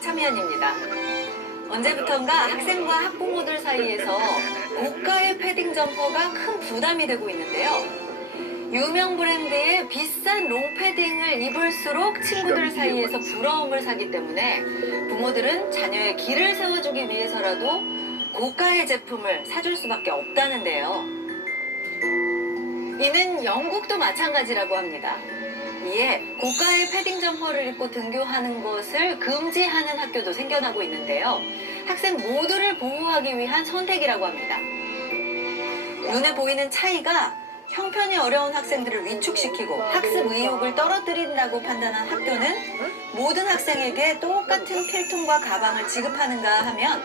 참여연입니다. 언제부턴가 학생과 학부모들 사이에서 고가의 패딩 점퍼가 큰 부담이 되고 있는데요. 유명 브랜드의 비싼 롱패딩을 입을수록 친구들 사이에서 부러움을 사기 때문에 부모들은 자녀의 길을 세워주기 위해서라도 고가의 제품을 사줄 수밖에 없다는데요. 이는 영국도 마찬가지라고 합니다. 이에 고가의 패딩 점퍼를 입고 등교하는 것을 금지하는 학교도 생겨나고 있는데요. 학생 모두를 보호하기 위한 선택이라고 합니다. 눈에 보이는 차이가 형편이 어려운 학생들을 위축시키고 학습 의욕을 떨어뜨린다고 판단한 학교는 모든 학생에게 똑같은 필통과 가방을 지급하는가 하면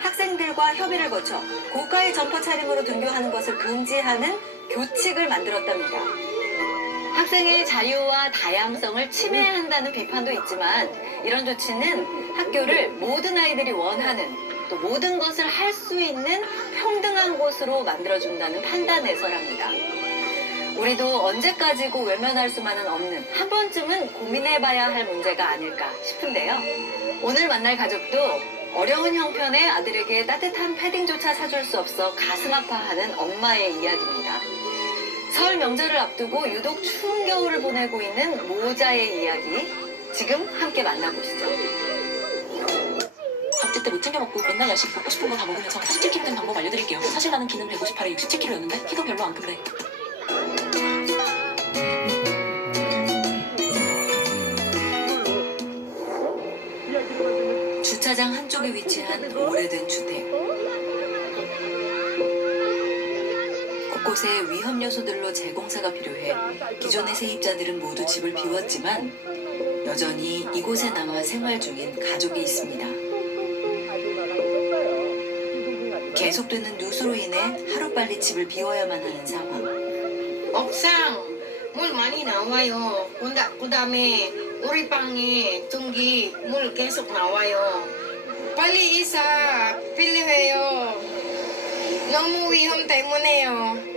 학생들과 협의를 거쳐 고가의 점퍼 차림으로 등교하는 것을 금지하는 교칙을 만들었답니다. 학생의 자유와 다양성을 침해한다는 비판도 있지만 이런 조치는 학교를 모든 아이들이 원하는 또 모든 것을 할 수 있는 평등한 곳으로 만들어준다는 판단에서랍니다. 우리도 언제까지고 외면할 수만은 없는 한 번쯤은 고민해봐야 할 문제가 아닐까 싶은데요. 오늘 만날 가족도 어려운 형편의 아들에게 따뜻한 패딩조차 사줄 수 없어 가슴 아파하는 엄마의 이야기입니다. 설 명절을 앞두고 유독 추운 겨울을 보내고 있는 모자의 이야기, 지금 함께 만나보시죠. 밥때 때 못 챙겨 먹고 맨날 야식 먹고 싶은 거 다 먹으면서 47kg 된 방법 알려드릴게요. 사실 나는 키는 158에 67kg였는데 키도 별로 안 큰데. 주차장 한쪽에 위치한 오래된 주택. 곳곳에 위험 요소들로 재공사가 필요해 기존의 세입자들은 모두 집을 비웠지만 여전히 이곳에 남아 생활 중인 가족이 있습니다. 계속되는 누수로 인해 하루빨리 집을 비워야만 하는 상황. 옥상 물 많이 나와요. 그다음에 우리 방에 전기 물 계속 나와요. 빨리 이사 필요해요. 너무 위험 때문에요.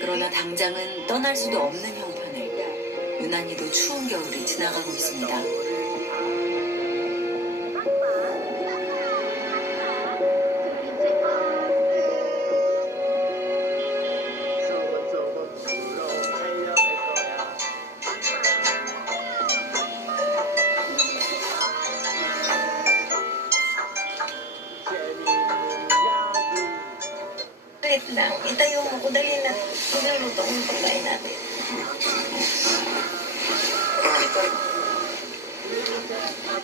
그러나 당장은 떠날 수도 없는 형편에 유난히도 추운 겨울이 지나가고 있습니다. Wait lang, itayo mo ko, dali na. Magluluto ang pagkain natin.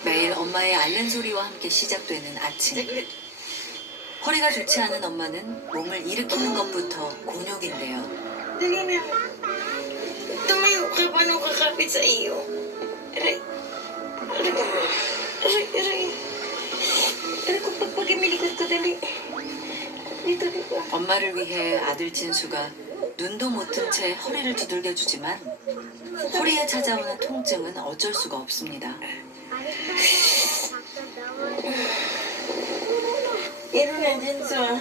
매일 엄마의 앓는 소리와 함께 시작되는 아침. 허리가 좋지 않은 엄마는 몸을 일으키는 것부터 곤욕인데요. Dali na. Tumayo ka, paano kakapit sa iyo? Aray. Aray ko. Aray. Aray ko, pagpagimilikot ko, dali. Dito. 엄마를 위해 아들 진수가 눈도 못 뜬 채 허리를 두들겨주지만 허리에 찾아오는 통증은 어쩔 수가 없습니다. 일어나, 진짜.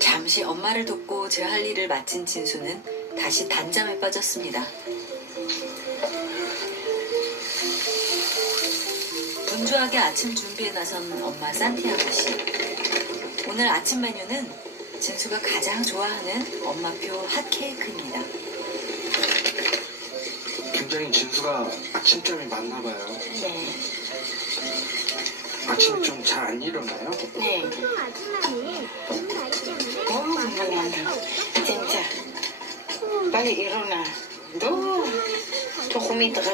잠시 엄마를 돕고 제 할 일을 마친 진수는 다시 단잠에 빠졌습니다. 분주하게 아침 준비에 나선 엄마 산티아고 씨. 오늘 아침 메뉴는 진수가 가장 좋아하는 엄마표 핫케이크입니다. 굉장히 진수가 아침잠이 많나 봐요. 네. 아침에 좀 잘 안 일어나요? 네. 너무 불안해. 진짜. 빨리 일어나. 너 kumita ka.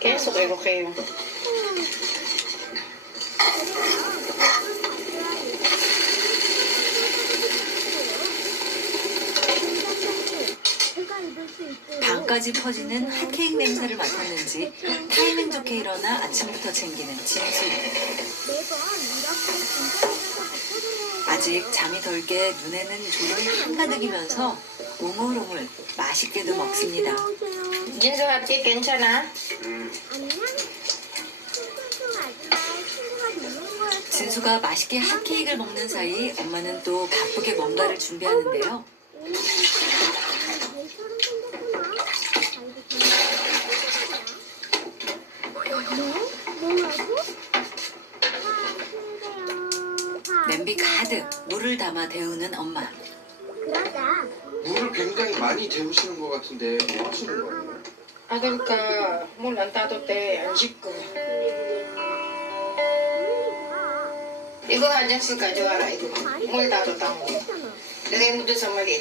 Keso kayo. 방까지 퍼지는 핫케이크 냄새를 맡았는지 타이밍 좋게 일어나 아침부터 챙기는 진수. 아직 잠이 덜 깨 눈에는 졸음이 한가득이면서 오물오물 맛있게도 먹습니다. 진수, hati, 괜찮아? 음. 아니면 진수가 맛있게 핫케이크를 먹는 사이 엄마는 또 바쁘게 뭔가를 준비하는데요. 냄비 가득 물을 담아 데우는 엄마. 물을 굉장히 많이 데우시는 것 같은데 뭐 하시는 거예요? 그러니까 물 안 따도 돼. 안 씻고. 이거 화장실 가져와라 이거. 물 따도 따고. 내가 묻어서 말이야.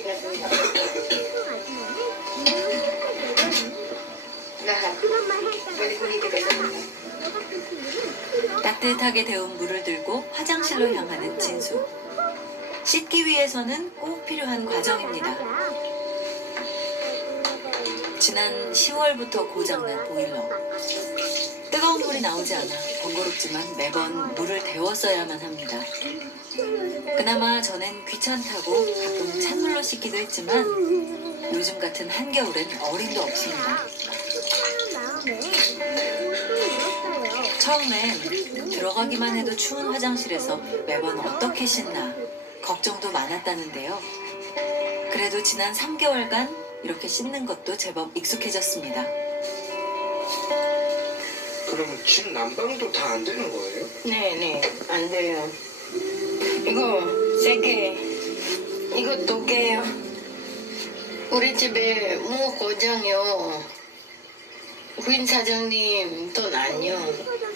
따뜻하게 데운 물을 들고 화장실로 향하는 진수. 씻기 위해서는 꼭 필요한 과정입니다. 지난 10월부터 고장난 보일러. 뜨거운 물이 나오지 않아 번거롭지만 매번 물을 데웠어야만 합니다. 그나마 전엔 귀찮다고 가끔 찬물로 씻기도 했지만 요즘 같은 한겨울엔 어림도 없습니다. 처음엔 들어가기만 해도 추운 화장실에서 매번 어떻게 씻나 걱정도 많았다는데요. 그래도 지난 3개월간 이렇게 씻는 것도 제법 익숙해졌습니다. 그러면 집 난방도 다 안 되는 거예요? 네네 안 돼요. 이거 세게 이거 2개요. 우리 집에 무 고장요. 부인 사장님 돈 아니요.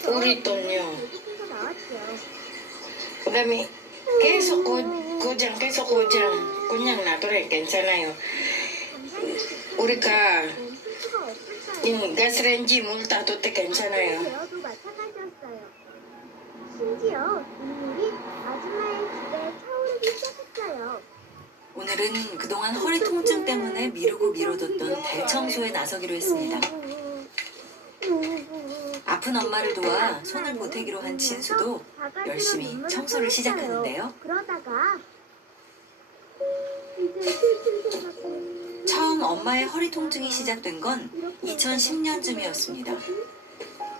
우리 돈요. 그다음에 계속 고장 계속 고장. 그냥 놔둬라 괜찮아요. 우리가 가스레인지 물 따도 때 괜찮아요. 되어도 마찬가지였어요. 심지어 눈물이 아줌마의 집에 차오르기 시작했어요. 오늘은 그동안 허리 통증 때문에 미루고 미뤄뒀던 대청소에 나서기로 했습니다. 아픈 엄마를 도와 손을 보태기로 한 진수도 열심히 청소를 시작하는데요. 그러다가 이제 슬픈 생각을 처음 엄마의 허리 통증이 시작된 건 2010년쯤이었습니다.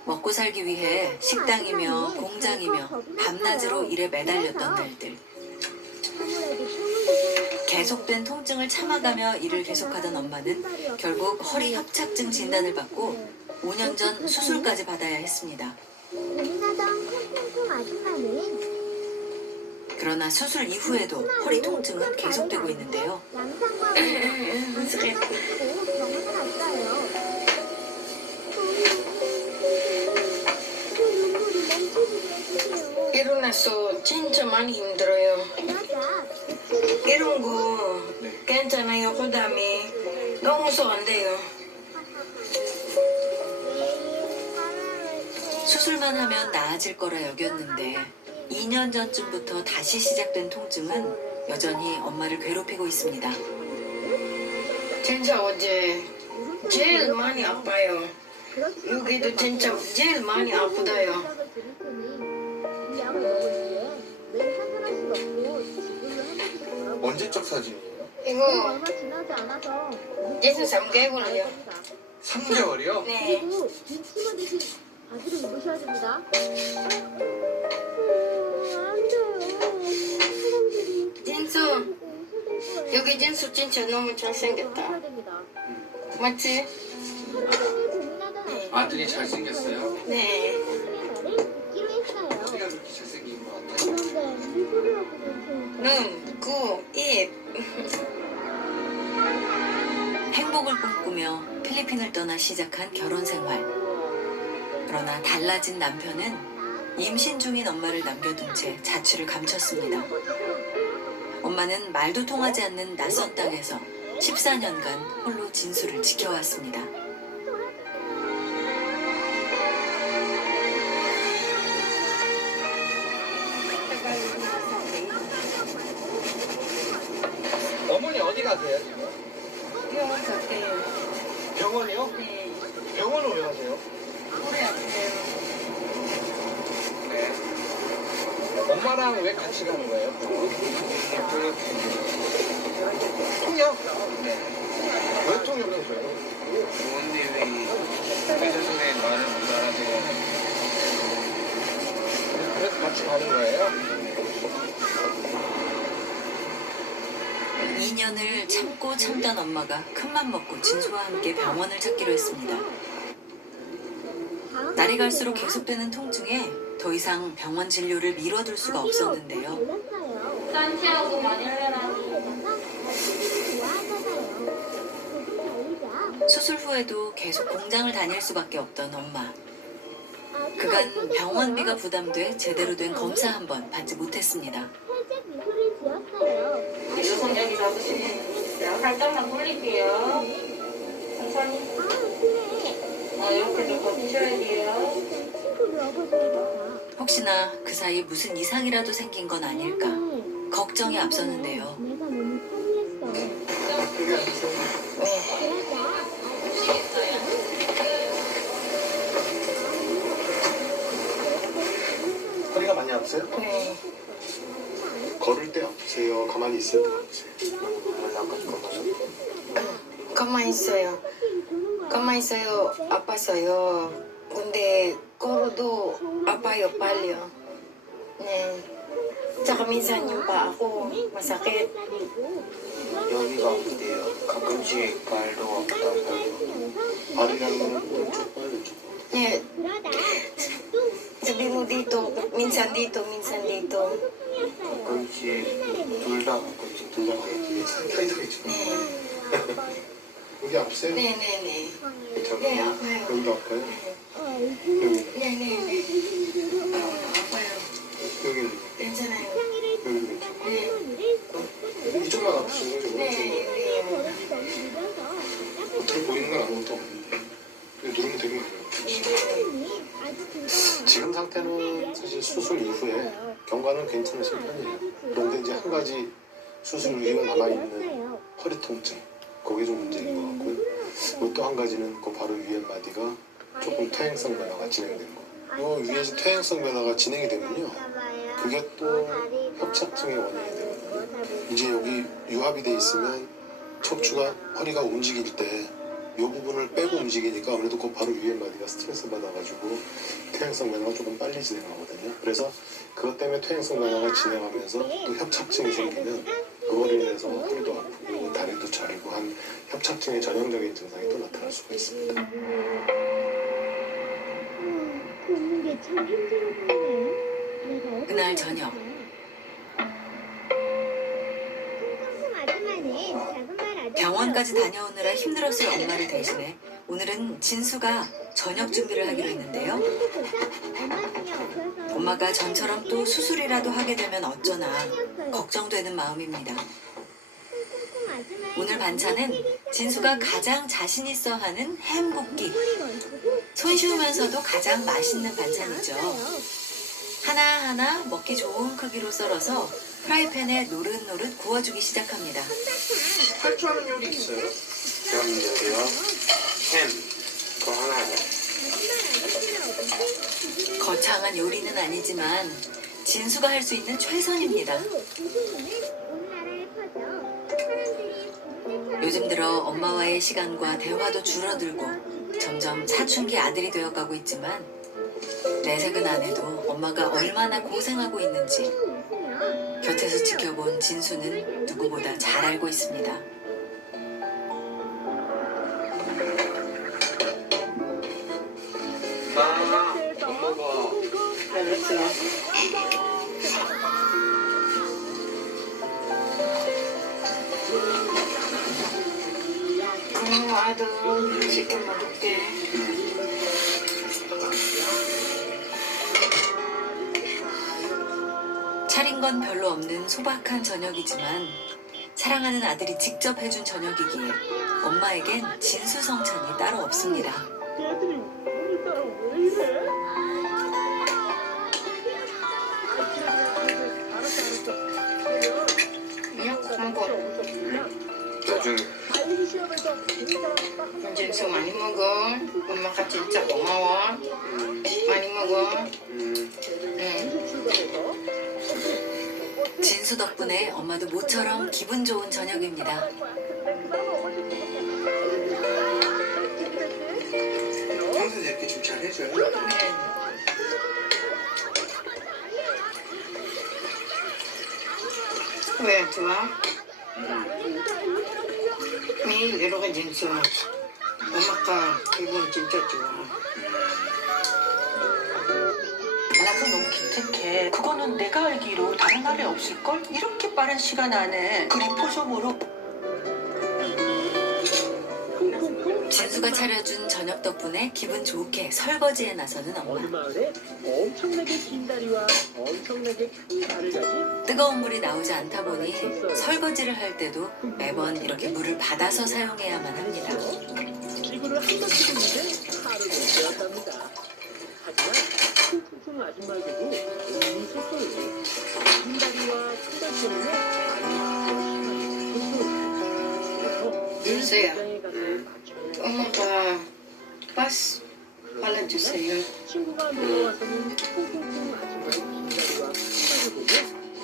먹고 살기 위해 식당이며 공장이며 밤낮으로 일에 매달렸던 날들. 계속된 통증을 참아가며 일을 계속하던 엄마는 결국 허리 협착증 진단을 받고 5년 전 수술까지 받아야 했습니다. 고민하던 콩콩콩 아줌마는 그러나 수술 이후에도 허리 통증은 계속되고 있는데요. 양산과 병원에 갔어요. 그 눈물이 멈추게 해주세요. 일어나서 진짜 많이 힘들어요. 그러자 이런 거 네. 괜찮아요. 그다음에 너무 안 돼요. 수술만 하면 나아질 거라 여겼는데 2년 전쯤부터 다시 시작된 통증은 여전히 엄마를 괴롭히고 있습니다. 진짜 어제 제일 많이 아파요. 여기도 진짜 제일 많이 아프다요. 언제적 사진이에요? 이거 얼마 지나지 않아서 이제 3개월이요. 3개월이요? 네. 그리고 김치만 대신 바지를 입으셔야 됩니다. 안 돼요. 사람들이 진수 여기 진수 진짜 너무 잘생겼다. 하셔야 됩니다. 맞지? 하루 종일 고민하던 아들이 잘생겼어요? 네. 날을 듣기로 했어요. 어디가 그렇게 잘생긴 것 같아요? 그런데 미소를 하고 계시니까 눈, 코, 입. 행복을 꿈꾸며 필리핀을 떠나 시작한 결혼 생활. 그러나 달라진 남편은 임신 중인 엄마를 남겨둔 채 자취를 감췄습니다. 엄마는 말도 통하지 않는 낯선 땅에서 14년간 홀로 진수를 지켜왔습니다. 어머니 어디 가세요? 병원 갈게요. 병원이요? 네. 병원은 왜 가세요? 오래 아프네요. 네. 엄마랑 왜 같이 가는 거예요? 통역? 네. 왜 통역해줘요? 부모님이 회사 중에 말을 못 알아서 그래서 같이 같이 가는 거예요? 2년을 참고 참던 엄마가 큰맘 먹고 진수와 함께 병원을 찾기로 했습니다. 날이 갈수록 계속되는 통증에 더 이상 병원 진료를 미뤄둘 수가 없었는데요. 산티아고 마닐레라니. 수술 후에도 계속 공장을 다닐 수밖에 없던 엄마. 그간 병원비가 부담돼 제대로 된 검사 한 번 받지 못했습니다. 살짝 미소를 지었어요. 이거 여기 잡으시면 제가 살짝만 돌릴게요. 천천히. 아, 그래. 이렇게 좀 버티셔야 돼요. 친구를 업어줘야겠다. 혹시나 그 사이 무슨 이상이라도 생긴 건 아닐까 걱정이 앞서는데요. 내가 너무 서운했어. 여기 앉으세요. 그러자. 허리가 많이 아프세요? 네. 걸을 때 아프세요? 가만히 있을 때 아프세요? 원래 아까도 걸어서. 가만히 있어요. 가만히 있어요. 아팠어요. 근데 걸어도 아파요 빨리요. 네. tsaka minsan yung paa ko masakit. 여기가 아프대요. 가끔씩 발도 아프다고. 발이라는 건 왼쪽 발, 왼쪽 발. 네. 그러다 Sabi mo dito, minsan dito, minsan dito. 가끔씩 둘 다 가끔씩 둘 다 가끔씩 상태가 있죠. 여기 아프세요? 네네네. 저기 네, 아파요. 여기도 아파요? 여기 네네네. 아파요. 여기 괜찮아요. 여기 왼쪽. 이쪽만 아프신 거죠? 네, 오른쪽만. 네. 어떻게 보이는 건 아무것도 없는데 누르면 되는 거예요. 지금 상태는 사실 수술 이후에 경과는 괜찮으신 편이에요. 그런데 이제 한 가지 수술 이후에 남아있는 허리 통증, 그게 좀 문제인 것 같고요. 또 한 가지는 그 바로 위에 마디가 조금 퇴행성 변화가 진행된 거. 위에서 퇴행성 변화가 진행이 되면요, 그게 또 협착증의 원인이 되거든요. 이제 여기 유합이 돼 있으면 척추가 허리가 움직일 때 이 부분을 빼고 움직이니까 아무래도 그 바로 위에 마디가 스트레스 받아가지고 퇴행성 변화가 조금 빨리 진행하거든요. 그래서 그것 때문에 퇴행성 변화가 진행하면서 또 협착증이 생기면 그거로 인해서 허리도 아프고 다리도 저리고 한 협착증의 전형적인 증상이 또 나타날 수가 있습니다. 걷는 게 참 힘들어 보이네. 내가 그날 저녁. 퉁퉁퉁 아줌마는 작은 말 아저씨가 병원까지 다녀오느라 힘들었을 엄마를 대신해 오늘은 진수가 저녁 준비를 하기로 했는데요. 엄마가 전처럼 또 수술이라도 하게 되면 어쩌나 걱정되는 마음입니다. 오늘 반찬은 진수가 가장 자신 있어 하는 햄볶기. 손쉬우면서도 가장 맛있는 반찬이죠. 하나하나 먹기 좋은 크기로 썰어서 프라이팬에 노릇노릇 구워주기 시작합니다. 할 줄 아는 요리 있어요? 제가 문제인데요. 햄, 그거 하나요. 거창한 요리는 아니지만 진수가 할 수 있는 최선입니다. 요즘 들어 엄마와의 시간과 대화도 줄어들고 점점 사춘기 아들이 되어가고 있지만 내색은 안 해도 엄마가 얼마나 고생하고 있는지 곁에서 지켜본 진수는 누구보다 잘 알고 있습니다. 못 먹어. 알았어. 고마워 아들. 시켜 먹을게. 차린 건 별로 없는 소박한 저녁이지만 사랑하는 아들이 직접 해준 저녁이기에 엄마에겐 진수성찬이 따로 없습니다. 얘들이 오늘따라 왜 이래? 그냥 먹어. 나중에 달리기 시험에서 윤진수 많이 먹어. 엄마가 진짜 고마워. 많이 먹어. 응. 출발해서 진수 덕분에 엄마도 모처럼 기분 좋은 저녁입니다. 평소에 이렇게 좀 잘 해줘요. 왜 좋아? 매일 이러고 진짜 엄마가 기분 진짜 좋아. 나 그거 너무 기특해. 그거는 내가 알기로 다른 나라에 없을걸? 이렇게 빠른 시간 안에 그리포솜으로. 진수가 차려준 저녁 덕분에 기분 좋게 설거지에 나서는 어느 엄마. 마을에 엄청나게 긴 다리와 엄청나게 큰 발을 가진 뜨거운 물이 나오지 않다 보니 설거지를 할 때도 매번 이렇게 물을 받아서 사용해야만 합니다. 지구를 한 바퀴 도는데 하루를 되었답니다. 하지만 퉁퉁퉁 아줌마들도 너무 슬퍼요. 긴 다리와 큰 발 때문에 많이 슬퍼요. 그래서 윤수야, 매일 가서 맞춰야 엄마가 버스 발라주세요. 친구가 놀러와서는 퉁퉁퉁 아줌마의 긴 다리와 큰 발을 보고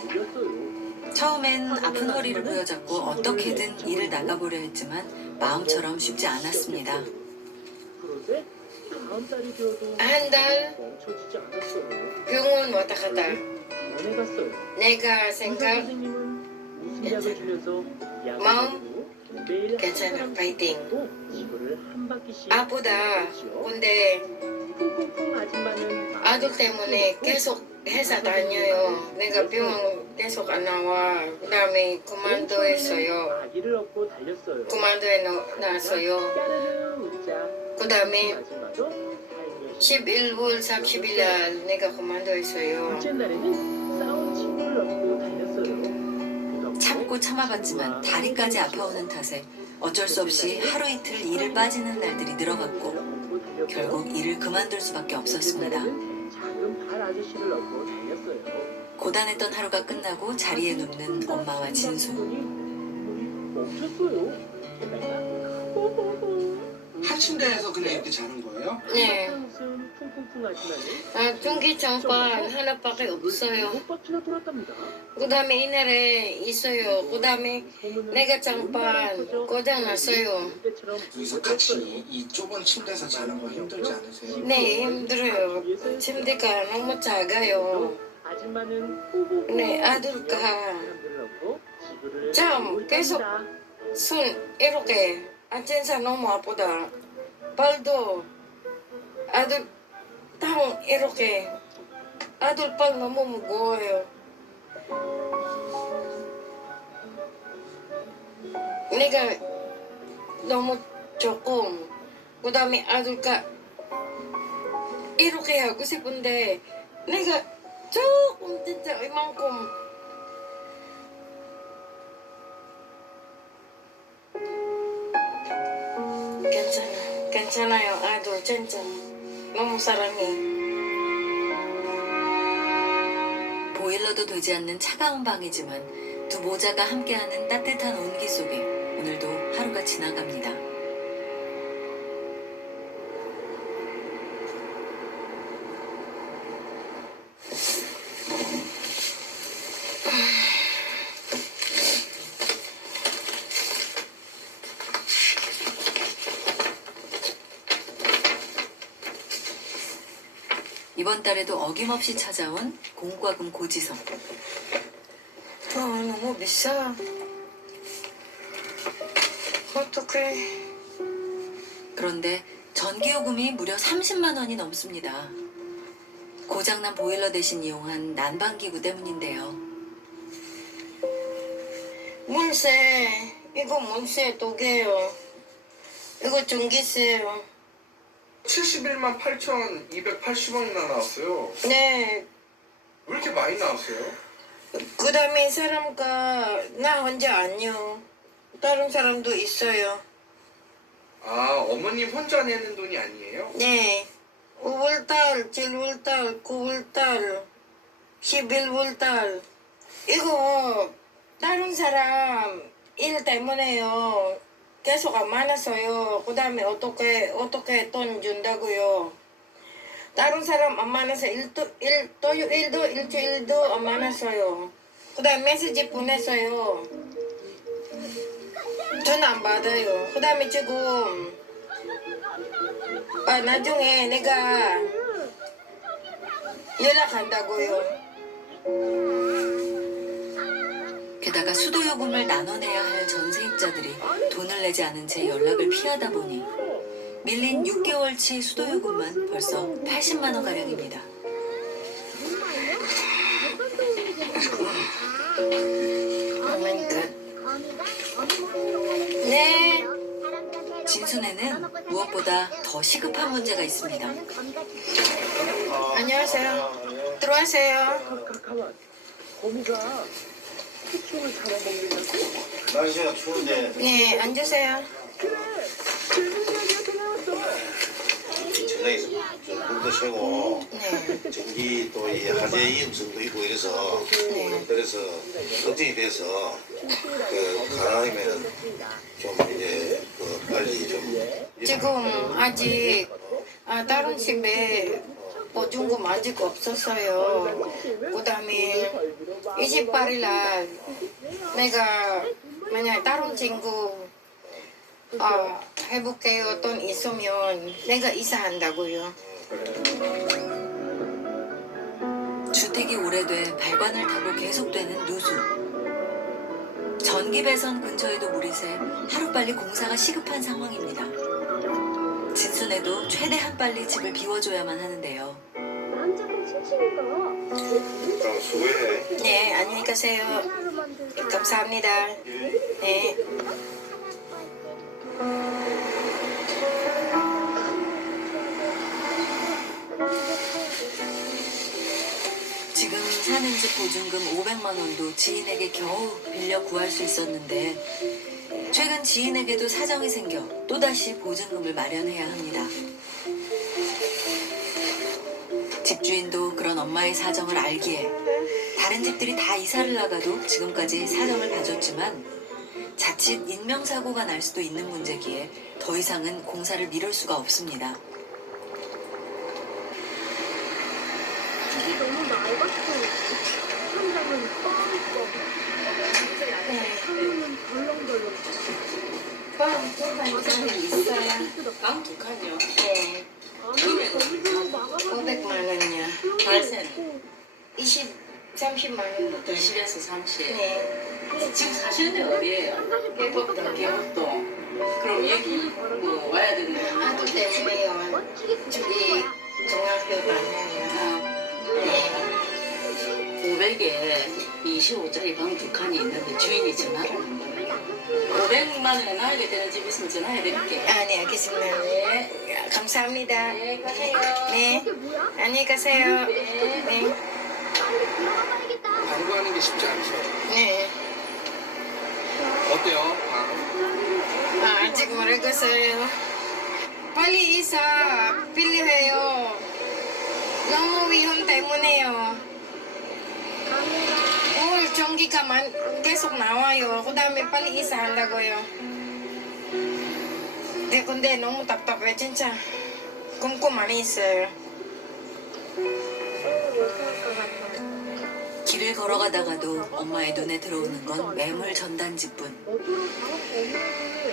울렸어요. 처음엔 아픈 허리를 부여잡고 어떻게든 일을 나가보려 했지만 마음처럼 쉽지 않았습니다. 그런데 다음 달이 되어도 한 달 멈춰지지 않았어요. 병원 왔다 갔다. 병원에 갔어요. 내가 의사 생각 선생님은 무슨 약을 주면서 약을 마음 먹이고 매일 괜찮아, 한 사람 파이팅. 또 지구를 한 바퀴씩 아프다. 돌지요. 근데 퉁퉁퉁 아줌마는 아들 때문에 계속 회사 다녀요. 내가 병원 계속 안 나와. 그다음에 그만둬했어요. 아기를 얻고 달렸어요. 그만둬에 나왔어요. 까르르 웃자. 그다음에 아줌마도 삶의 11월 30일 날 내가 그만둬했어요. 둘째 날에는 싸운 친구를 얻고 달렸어요. 참고 참아봤지만 다리까지 아파오는 탓에 어쩔 수 없이 하루 이틀 일을 빠지는 날들이 늘어갔고 결국 일을 그만둘 수밖에 없었습니다. 작은 발 아저씨를 얻고 달렸어요. 고단했던 하루가 끝나고 자리에 눕는 엄마와 진수. 멈췄어요. 한 침대에서 그냥 이렇게 자는 거예요? 네. 퉁퉁퉁 하지만은 아, 전기장판 하나밖에 없어요. 못 바퀴나 돌았답니다. 그다음에 이날에 있어요. 그다음에 내가 장판 고장났어요. 여기서 같이 이 좁은 침대에서 자는 거 힘들지 않으세요? 네, 힘들어요. 침대가 너무 작아요. 아줌마는 네, 아들과 참 계속 손 이렇게 앉아서 너무 아프다. 발도 아들 탕 이렇게 아들 발 너무 무거워요. 내가 너무 조금 그다음에 아들과 이렇게 하고 싶은데 내가 조금 진짜 이만큼 괜찮아요. 아들 진짜 너무 사랑해. 보일러도 되지 않는 차가운 방이지만 두 모자가 함께하는 따뜻한 온기 속에 오늘도 하루가 지나갑니다. 이번 달에도 어김없이 찾아온 공과금 고지서. 너무 비싸. 어떡해. 그런데 전기요금이 무려 30만 원이 넘습니다. 고장난 보일러 대신 이용한 난방기구 때문인데요. 문세 이거 문세 2개요. 이거 전기세요. 71만 8,280원이나 나왔어요. 네. 왜 이렇게 많이 나왔어요? 그 다음에 사람과 나 혼자 아니요. 다른 사람도 있어요. 아, 어머님 혼자 내는 돈이 아니에요? 네. 5월달, 7월달, 9월달, 11월달. 이거 다른 사람 일 때문에요. 계속 안 많아서요. 그 다음에 어떻게 돈 준다고요. 다른 사람 안 많아서 토요일도 일주일도 안 많았어요. 그 다음에 메시지 보냈어요. 전화 안 받아요. 그 다음에 지금 나중에 내가 연락한다고요. 게다가 수도요금을 나눠내야 할 전세입자들이 돈을 내지 않은 채 연락을 피하다 보니 밀린 6개월치 수도요금만 벌써 80만 원 가량입니다. 네. 진순에는 무엇보다 더 시급한 문제가 있습니다. 안녕하세요. 들어와세요. 가만. 거미가 해충을 잡아먹는다고? 날씨가 추운데 네, 앉으세요. 전장에서 물도 새고 네. 전기 또 이 화재 위험성도 있고 이래서 그래서 걱정이 돼서 가능하면 좀 이제 빨리 좀 지금 아직 다른 집에 보증금 아직 없었어요. 그다음에 28일 날 내가 만약 다른 친구 해볼게요. 돈 있으면 내가 이사한다고요. 주택이 오래돼 발관을 타고 계속되는 누수. 전기 배선 근처에도 물이 새 하루빨리 공사가 시급한 상황입니다. 진순에도 최대한 빨리 집을 비워줘야만 하는데요. 남자는 칭칭이가 그럼 수고해. 네, 안녕히 가세요. 감사합니다. 네. 지금 사는 집 보증금 500만 원도 지인에게 겨우 빌려 구할 수 있었는데 최근 지인에게도 사정이 생겨 또다시 보증금을 마련해야 합니다. 집주인도 그런 엄마의 사정을 알기에 다른 집들이 다 이사를 나가도 지금까지 사정을 봐줬지만 자칫 인명사고가 날 수도 있는 문제기에 더 이상은 공사를 미룰 수가 없습니다. 집이 너무 낡았어. 천장은 뻥뻥. 창문은 덜렁덜렁. 방 두 칸요? 네. 아니, 거미줄로 막아가지고 500만 원이요. 발생 30만 원부터. 20에서 30. 네. 지금 사시는 데가 어디예요? 개복동. 개북동. 그럼 여기 뭐 와야 되는 거 아도 때문에요. 멋지게 저기 중학교 다녀요. 500에 25짜리 방 두 칸이 있는데 주인이 전화를 한 거예요. 500만 원에 나게 되는 집 있으면 전화해 드릴게요. 네, 알겠습니다. 네. 감사합니다. 네, 가세요. 네. 이게 뭐야? 안녕히 가세요. 네. 빨리 들어가 봐야겠다. 방구하는 게 쉽지 않죠. 네. 어때요? 방? 아직 모르겠어요. 빨리 이사 필요해요. 너무 위험 때문에요. 오늘 전기가 계속 나와요. 그 다음에 빨리 이사한다고요. 네, 근데 너무 답답해 진짜. 꿈꾸 많이 있어요. 길을 걸어가다가도 엄마의 눈에 들어오는 건 매물 전단지뿐.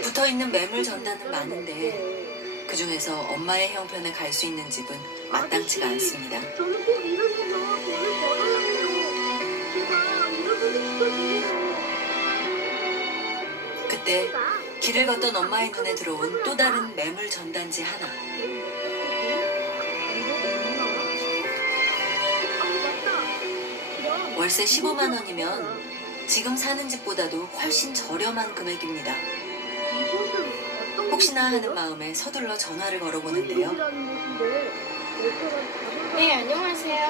붙어있는 매물 전단은 많은데 그중에서 엄마의 형편에 갈 수 있는 집은 마땅치가 않습니다. 저는 꼭 이러면서 돈을 벌어야해요. 제발 이러고 싶어지. 그때 길을 걷던 엄마의 눈에 들어온 또 다른 매물 전단지 하나. 월세 15만 원이면 지금 사는 집보다도 훨씬 저렴한 금액입니다. 혹시나 하는 마음에 서둘러 전화를 걸어보는데요. 네, 안녕하세요.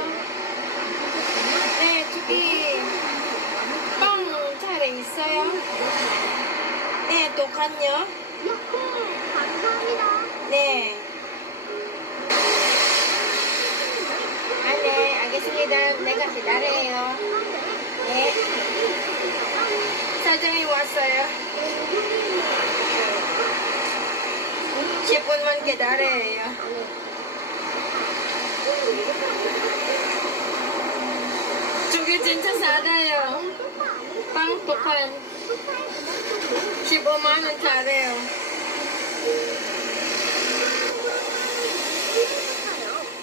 네, 저기 빵 차례 있어요? 네, 또 간요? 감사합니다. 네. 네, 알겠습니다. 내가 기다려요. 네. 사장이 왔어요. 10분만 기다려요. 저게 진짜 싸다요. 빵 독한 15만 원짜리요.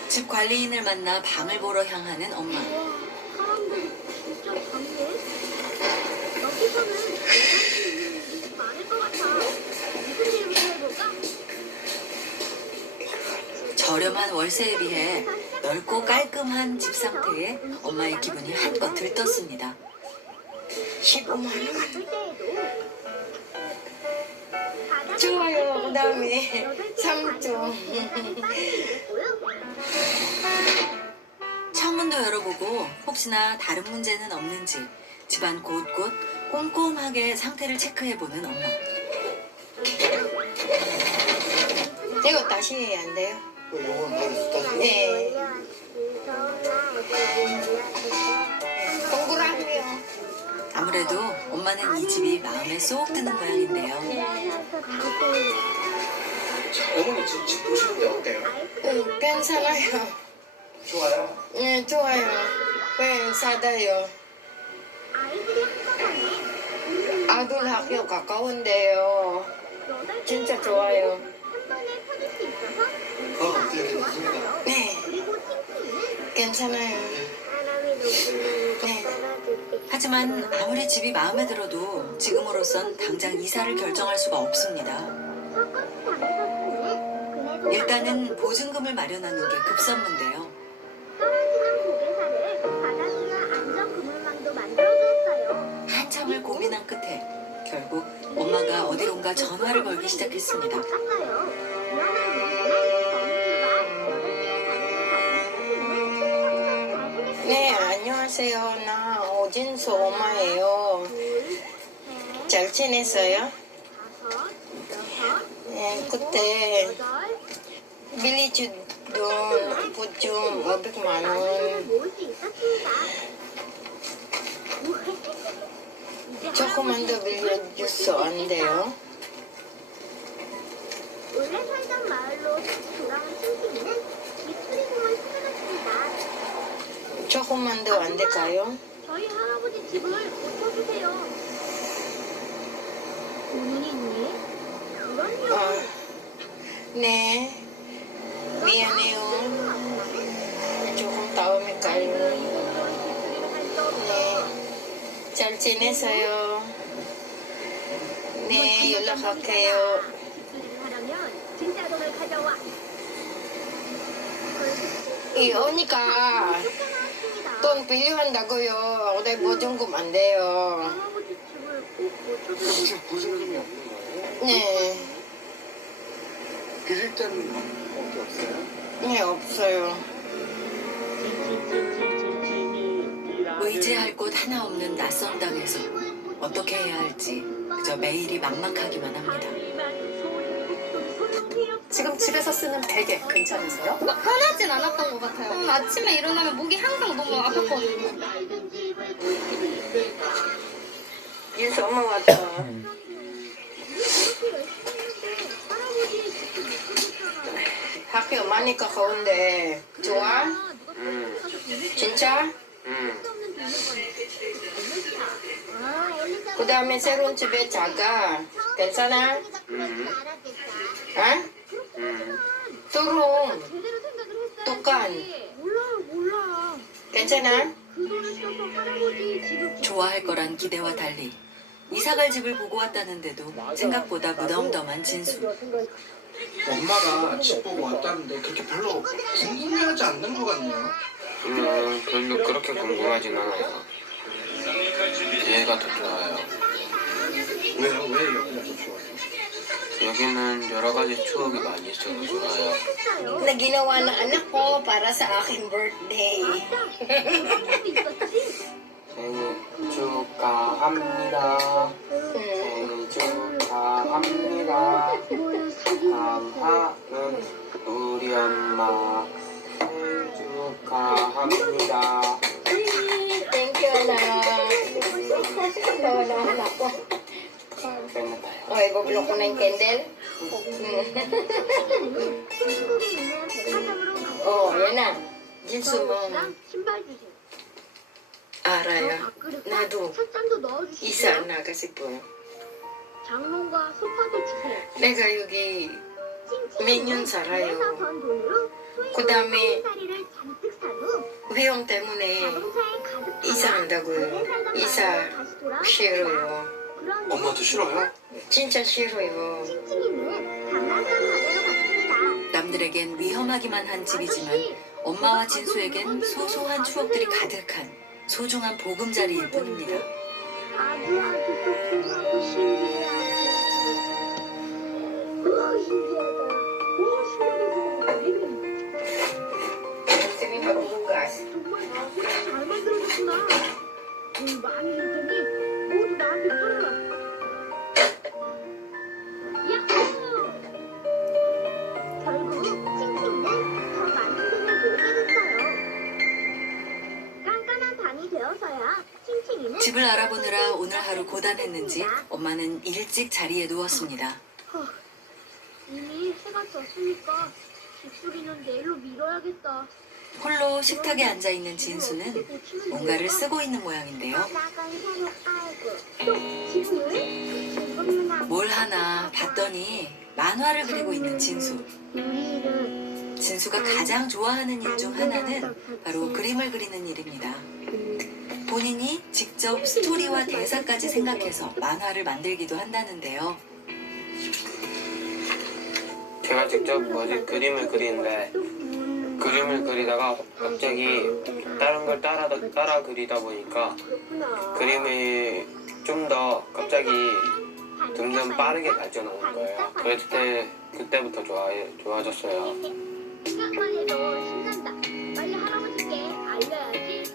집 관리인을 만나 방을 보러 향하는 엄마. 사람들 진짜 강해. 월세에 비해 넓고 깔끔한 집 상태에 엄마의 기분이 한껏 들떴습니다. 15만 원. 좋아요. 그 다음에 3조. 창문도 열어보고 혹시나 다른 문제는 없는지 집안 곳곳 꼼꼼하게 상태를 체크해보는 엄마. 이거 다시 해야 안 돼요? 이건 다시 네. 동그라미요. 아무래도 엄마는 이 집이 마음에 쏙 드는 모양인데요. 어머니 집 보시는데 어때요? 괜찮아요. 좋아요? 네, 좋아요. 네, 싸다요. 아들 학교 가까운데요. 진짜 좋아요. 네, 괜찮아요. 네. 하지만 아무리 집이 마음에 들어도 지금으로선 당장 이사를 결정할 수가 없습니다. 일단은 보증금을 마련하는 게 급선무인데요. 한참을 고민한 끝에 결국 엄마가 어디론가 전화를 걸기 시작했습니다. 네, 안녕하세요. 나 오진수 엄마예요. 잘 지냈어요? 네, 그때 빌려주던 보증 500만 원 조금만 더 빌려줘서 안 돼요? 원래 살던 마을로 돌아온 신승이는 입수리공을 찾아갔습니다. 조금만 더 안 될까요? 저희 할아버지 집을 고쳐주세요. 고민이 있니? 그럼요. 아, 네. 미안해요. 조금 다음에 가요. 네. 잘 지내세요. 네, 연락할게요. 집수리를 하려면 진짜 돈을 가져와. 이 언니가 돈 빌려한다고요. 내 보증금 안 돼요. 할아버지 집을 꼭 고쳐주세요. 보증금이 없는 거예요? 네, 빌릴 때는 어디 없어요? 네 없어요. 의지할 곳 하나 없는 낯선 땅에서 어떻게 해야 할지 그저 매일이 막막하기만 합니다. 지금 집에서 쓰는 베개 괜찮으세요? 편하진 않았던 것 같아요. 아침에 일어나면 목이 항상 너무 아팠거든요. 인수 엄마 왔다. 학교 많이 가까운데 좋아? 진짜? 그 다음에 새로운 집에 자가 괜찮아? 어? 또롱 제대로 생각을 했어야지. 똑간 몰라. 괜찮아? 그 돈을 써서 할아버지 집을 좋아할 거란 기대와 달리 이사갈 집을 보고 왔다는데도 생각보다 무덤덤한 진수. 엄마가 집 보고 왔다는데 그렇게 별로 궁금해하지 않는 것 같네요. 별로 그렇게 궁금하진 않아요. 얘가 더 좋아요. 왜 여기가 더 좋아요? 여기는 여러 가지 추억이 많이 있어서 좋아요. Na ginawa ng anak ko para sa aking birthday. 생일 축하합니다. 생일 축하합니다. 사랑하는 우리 엄마 생일 축하합니다. Thank you, anak. Tawa na anak ko. Okay, bubulok ko na yung candle. 한국에 있는 백화점으로 Yan na. Jinsu mo. 신발 주세요. Araya. 밥그릇과 나도 찻잔도 넣어주시고요. isa na kasi po. 장롱과 소파도 주세요. 내가 여기 찡찡이는 매년 살아요. 집에서 번 돈으로 그다음에 소이사리를 잔뜩 산 후 회용 때문에 자동차에 가득 이사한다고요. 이사 싫어요. 엄마도 싫어요? 진짜 싫어요. 찡찡이는 장난감 가게로 갔습니다. 사람들에겐 위험하기만 한 집이지만 엄마와 진수에겐 소소한 추억들이 가득한 소중한 보금자리일 뿐입니다. 아주 똑똑하고 신기해요. 신기하다. Sige na bukas. 정말 잘 만들어줬구나. 돈 많이 줄 테니 모두 나한테 팔아라. 야호! 결국 칭칭이는 더 많은 돈을 모으게 됐어요. 깐깐한 반이 되어서야 칭칭이는 집을 알아보느라 오늘 하루 고단했는지 엄마는 일찍 자리에 누웠습니다. 이미 해가 졌으니까 집수리는 내일로 미뤄야겠다. 홀로 식탁에 앉아 있는 진수는 뭔가를 쓰고 있는 모양인데요. 나간 새로 깔고 또 지금은 뭘 하나 봤더니 만화를 그리고 있는 진수. 우리는 진수가 가장 좋아하는 일 중 하나는 바로 그림을 그리는 일입니다. 본인이 직접 스토리와 대사까지 생각해서 만화를 만들기도 한다는데요. 제가 직접 그림을 그리는데 그림을 그리다가 갑자기 다른 걸 따라 그리다 보니까 그림이 좀 더 갑자기 점점 빠르게 발전하는 거예요. 그때부터 좋아졌어요. 생각만 해도 신난다. 빨리 할아버지께 알려야지.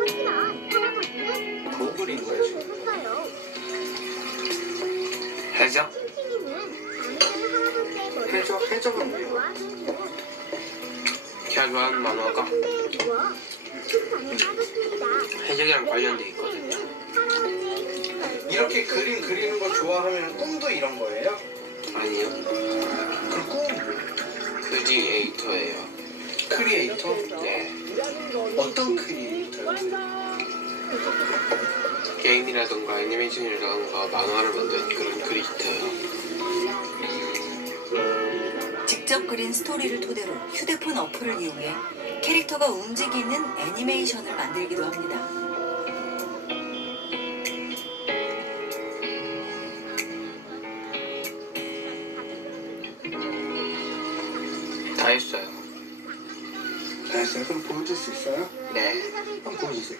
하지만 할아버지는 뭐 그린 거야 지금? 했어요. 해적? 칭칭이는 작은 할아버지의 머리를 해적은 뭐예요? 좋아하는 중 제가 좋아하는 만화가 우와, 식상에 빠졌습니다. 해적이랑 관련돼 있거든요. 할아버지의 기쁜 얼굴. 이렇게 그림 그리는 거 좋아하면 꿈도 이런 거예요? 아니요. 그럼 꿈은 뭐예요? 크리에이터예요. 크리에이터? 네. 어떤 크리에이터요? 게임이라던가 애니메이션이라던가 만화를 만드는 그런 크리에이터예요. 직접 그린 스토리를 토대로 휴대폰 어플을 이용해 캐릭터가 움직이는 애니메이션을 만들기도 합니다. 다 했어요. 다 했어요? 그럼 보여줄 수 있어요? 네. 한번 보여주세요.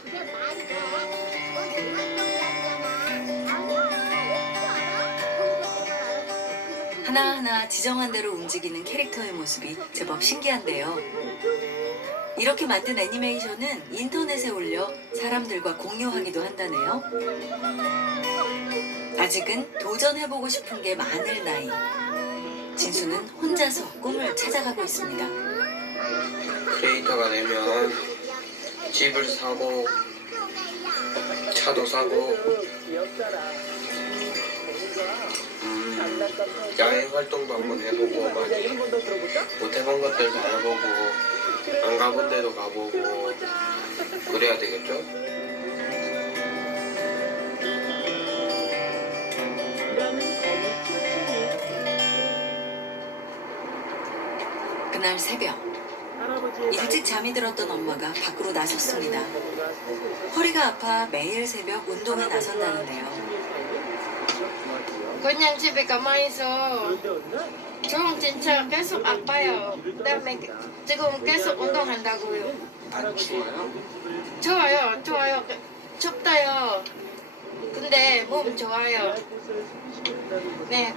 하나하나 지정한 대로 움직이는 캐릭터의 모습이 제법 신기한데요. 이렇게 만든 애니메이션은 인터넷에 올려 사람들과 공유하기도 한다네요. 아직은 도전해보고 싶은 게 많을 나이. 진수는 혼자서 꿈을 찾아가고 있습니다. 크리에이터가 되면 집을 사고 차도 사고 야외 활동도 한번 해보고 많이 못 해본 것들도 해보고 안 가본 데도 가보고 그래야 되겠죠? 그날 새벽 일찍 잠이 들었던 엄마가 밖으로 나섰습니다. 허리가 아파 매일 새벽 운동에 나선다는데요. 그냥 집에 가만히 있어. 저 진짜 계속 아파요. 그다음에 지금 계속 운동한다고요. 안 추워요? 좋아요. 춥다요. 근데 몸 좋아요. 네,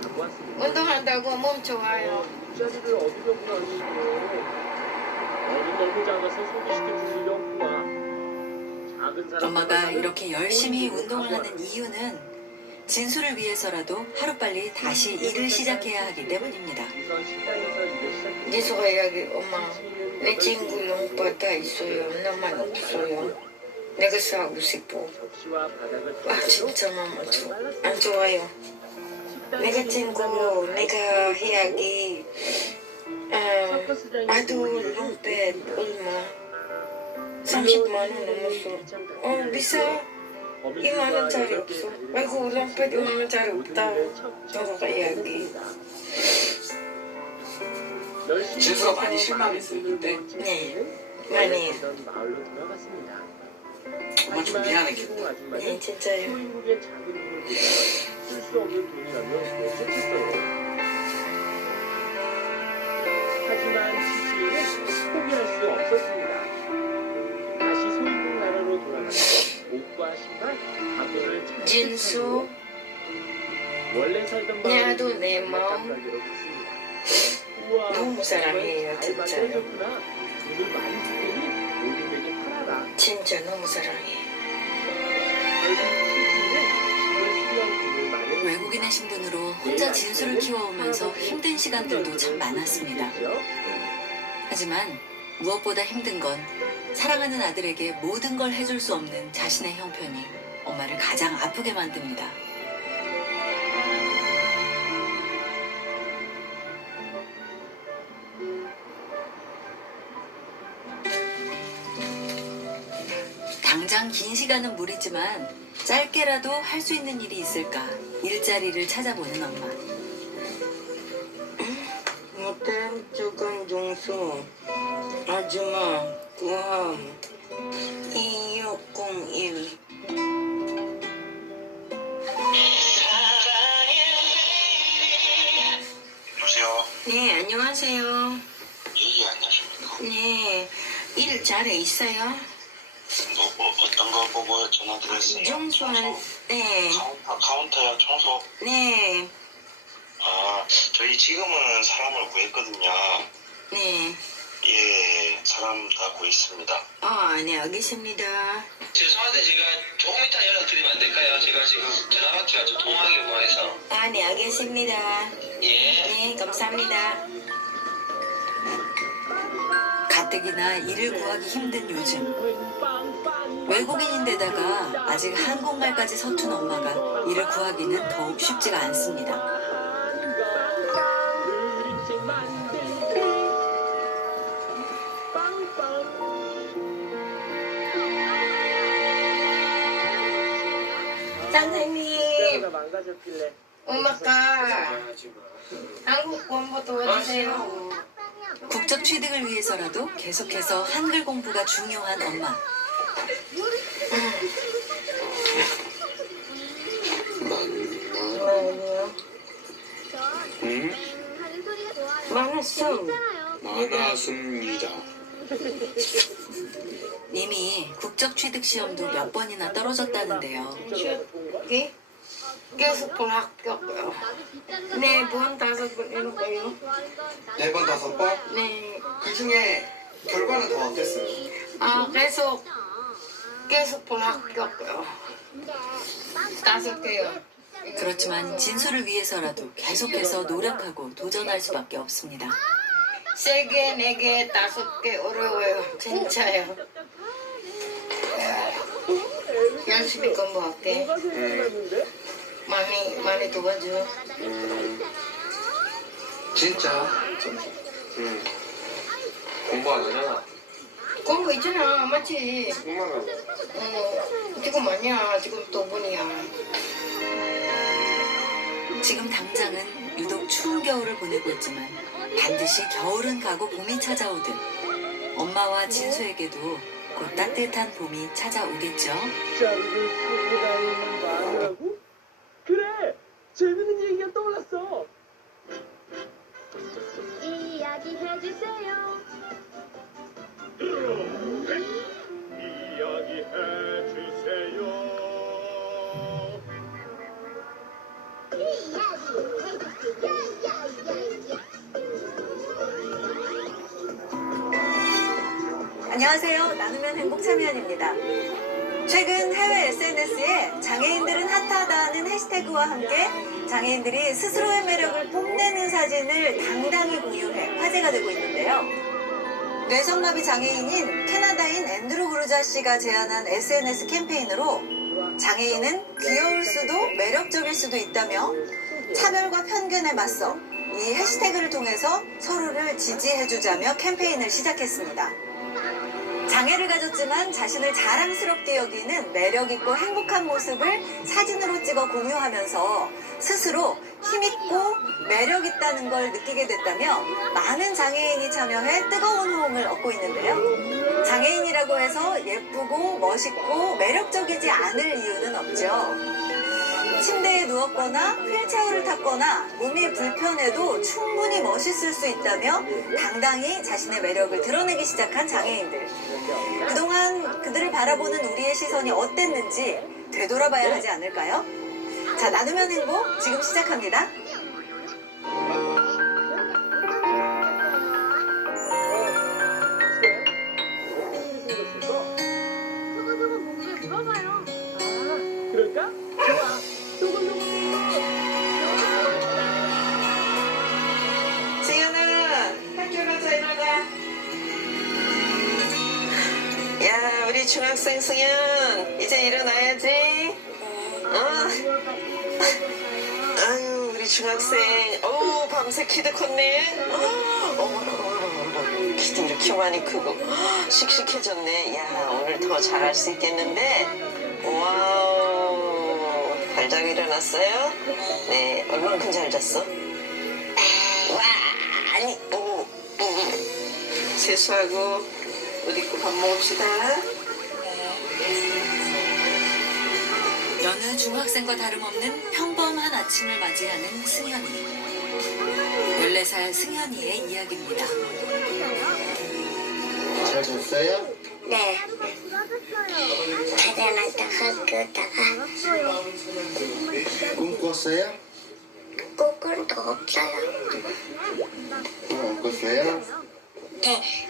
운동한다고 몸 좋아요. 자리를 어디로 보내시고 어린 너무 작아서 소개시켜 주시려 구와 작은 사람 엄마가 이렇게 열심히 운동을 하는 이유는 진수를 위해서라도 하루빨리 다시 일을 시작해야 하기 때문입니다. 우선 식당에서 일을 시작했습니다. 니수가 여기 엄마 내 친구 용빠 다 있어요. 나만 없어요. 내가 사고 싶어. 접시와 바닥을 아 진짜 마음 안 좋아요. 내가 친구 내가 해야지. 아도 롱패 얼마 30만 원 넘었어. 비싸. 2만 원짜리 없어. 아이고 롱패 2만 원짜리 없다. 저거 가야지. 진수가 많이 실망했어요 그때? 네, 많이. 마을로 돌아갔습니다. 엄마 좀 미안했겠다. 네, 진짜요. 초인국의 작은 눈을 보며 쓸 수 없는 돈이라며 내쫓았어요. 하지만 치치는 포기할 수 없었습니다. 다시 소인국 나라로 돌아가서 옷과 신발, 밥돈을 잘 진수, 원래 살던 나도 마을을 내 마음 가기로 했습니다. 우와, 너무 사랑해요, 잘 진짜. 만들어줬구나. 돈을 많이 줄 테니 모두에게 팔아라. 진짜 너무 사랑해. 결국 치치는 집을 수령 돈을 마련했습니다. 외국인의 신분으로 혼자 진수를 키워오면서 힘든 시간들도 참 많았습니다. 하지만 무엇보다 힘든 건 사랑하는 아들에게 모든 걸 해줄 수 없는 자신의 형편이 엄마를 가장 아프게 만듭니다. 당장 긴 시간은 무리지만 짧게라도 할 수 있는 일이 있을까 일자리를 찾아보는 엄마. 모텔 주간 중수 아줌마 구함 2601. 여보세요? 네, 안녕하세요. 예, 안녕하십니까? 네, 일 잘해 있어요? 어떤 거 보고 전화드렸어요? 정수한, 네, 카운터요, 청소? 네, 아, 저희 지금은 사람을 구했거든요. 네. 예, 사람 다 구했습니다. 네, 알겠습니다. 죄송한데 제가 조금 이따 연락드리면 안 될까요? 제가 지금 전화 받기가 좀 통화하기 원해서. 네, 알겠습니다. 예. 네, 감사합니다. 가뜩이나 일을 구하기 힘든 요즘. 외국인인데다가 아직 한국말까지 서툰 엄마가 일을 구하기는 더욱 쉽지가 않습니다. 선생님, 망가졌길래 엄마가 한국 공부 도와주세요. 국적 취득을 위해서라도 계속해서 한글 공부가 중요한 엄마. 아니요. 응? 많았어. 많았습니다. 이미 국적 취득 시험도 몇 번이나 떨어졌다는데요. 네? 계속 본 합격이요. 네, 번 5번 이런 거요. 4번, 5번? 네. 그 중에 결과는 더 어땠어요? 계속 본 합격이요. 5개요. 그렇지만 진수를 위해서라도 계속해서 노력하고 도전할 수밖에 없습니다. 3개, 4개, 5개 어려워요. 진짜요. 열심히 공부할게. 많이 도와줘. 진짜? 응. 공부 안 하잖아. 공부 있잖아, 맞지? 얼마나? 지금 아니야. 지금 2번이야. 지금 당장은 유독 추운 겨울을 보내고 있지만 반드시 겨울은 가고 봄이 찾아오듯 엄마와 진수에게도 곧 따뜻한 봄이 찾아오겠죠. 자루를 풀고 다니는 마누라고? 그래! 재밌는 얘기가 떠올랐어! 이야기 해주세요. 이야기 해주세요. 안녕하세요. 나누면 행복 참여연입니다. 최근 해외 SNS에 장애인들은 핫하다는 해시태그와 함께 장애인들이 스스로의 매력을 뽐내는 사진을 당당히 공유해 화제가 되고 있는데요. 뇌성마비 장애인인 캐나다인 앤드루 그루자 씨가 제안한 SNS 캠페인으로 장애인은 귀여울 수도 매력적일 수도 있다며 차별과 편견에 맞서 이 해시태그를 통해서 서로를 지지해주자며 캠페인을 시작했습니다. 장애를 가졌지만 자신을 자랑스럽게 여기는 매력있고 행복한 모습을 사진으로 찍어 공유하면서 스스로 힘있고 매력있다는 걸 느끼게 됐다며 많은 장애인이 참여해 뜨거운 호응을 얻고 있는데요. 장애인이라고 해서 예쁘고 멋있고 매력적이지 않을 이유는 없죠. 침대에 누웠거나 휠체어를 탔거나 몸이 불편해도 충분히 멋있을 수 있다며 당당히 자신의 매력을 드러내기 시작한 장애인들. 그동안 그들을 바라보는 우리의 시선이 어땠는지 되돌아봐야 하지 않을까요? 자, 나누면 행복 지금 시작합니다. 저거 보고 물어봐요. 그럴까? 좋아. 승현아, 학교 가자, 일어나. 야, 우리 중학생 승현, 이제 일어나야지. 아유, 우리 중학생. 어우, 밤새 키도 컸네. 어머나, 키도 이렇게 많이 크고 씩씩해졌네. 야, 오늘 더 잘할 수 있겠는데. 와우, 잘 자고 일어났어요? 네, 얼만큼 잘 잤어? 와, 아니, 세수하고 옷 입고 밥 먹읍시다. 여느 중학생과 다름없는 평범한 아침을 맞이하는 승현이. 14살 승현이의 이야기입니다. 잘 잤어요? 네. 가자마자 학교다가 꿈 꿨어요? 꿈은 더 없어요. 꿈 안 꿨어요? 네.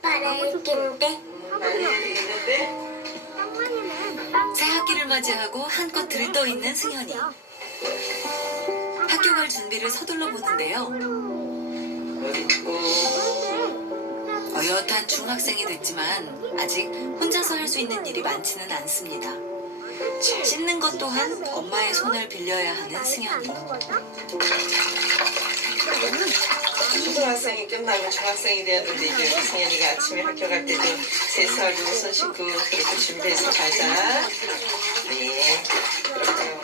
빠르긴데 새 학기를 맞이하고 한껏 들떠있는 승현이. 학교 갈 준비를 서둘러 보는데요. 어엿한 중학생이 됐지만 아직 혼자서 할 수 있는 일이 많지는 않습니다. 씻는 것 또한 엄마의 손을 빌려야 하는 승현이. 초등학생이 끝나고 중학생이 되었는데 이제 승현이가 아침에 학교 갈 때도 세수하고 손 씻고 그렇게 준비해서 가자. 네.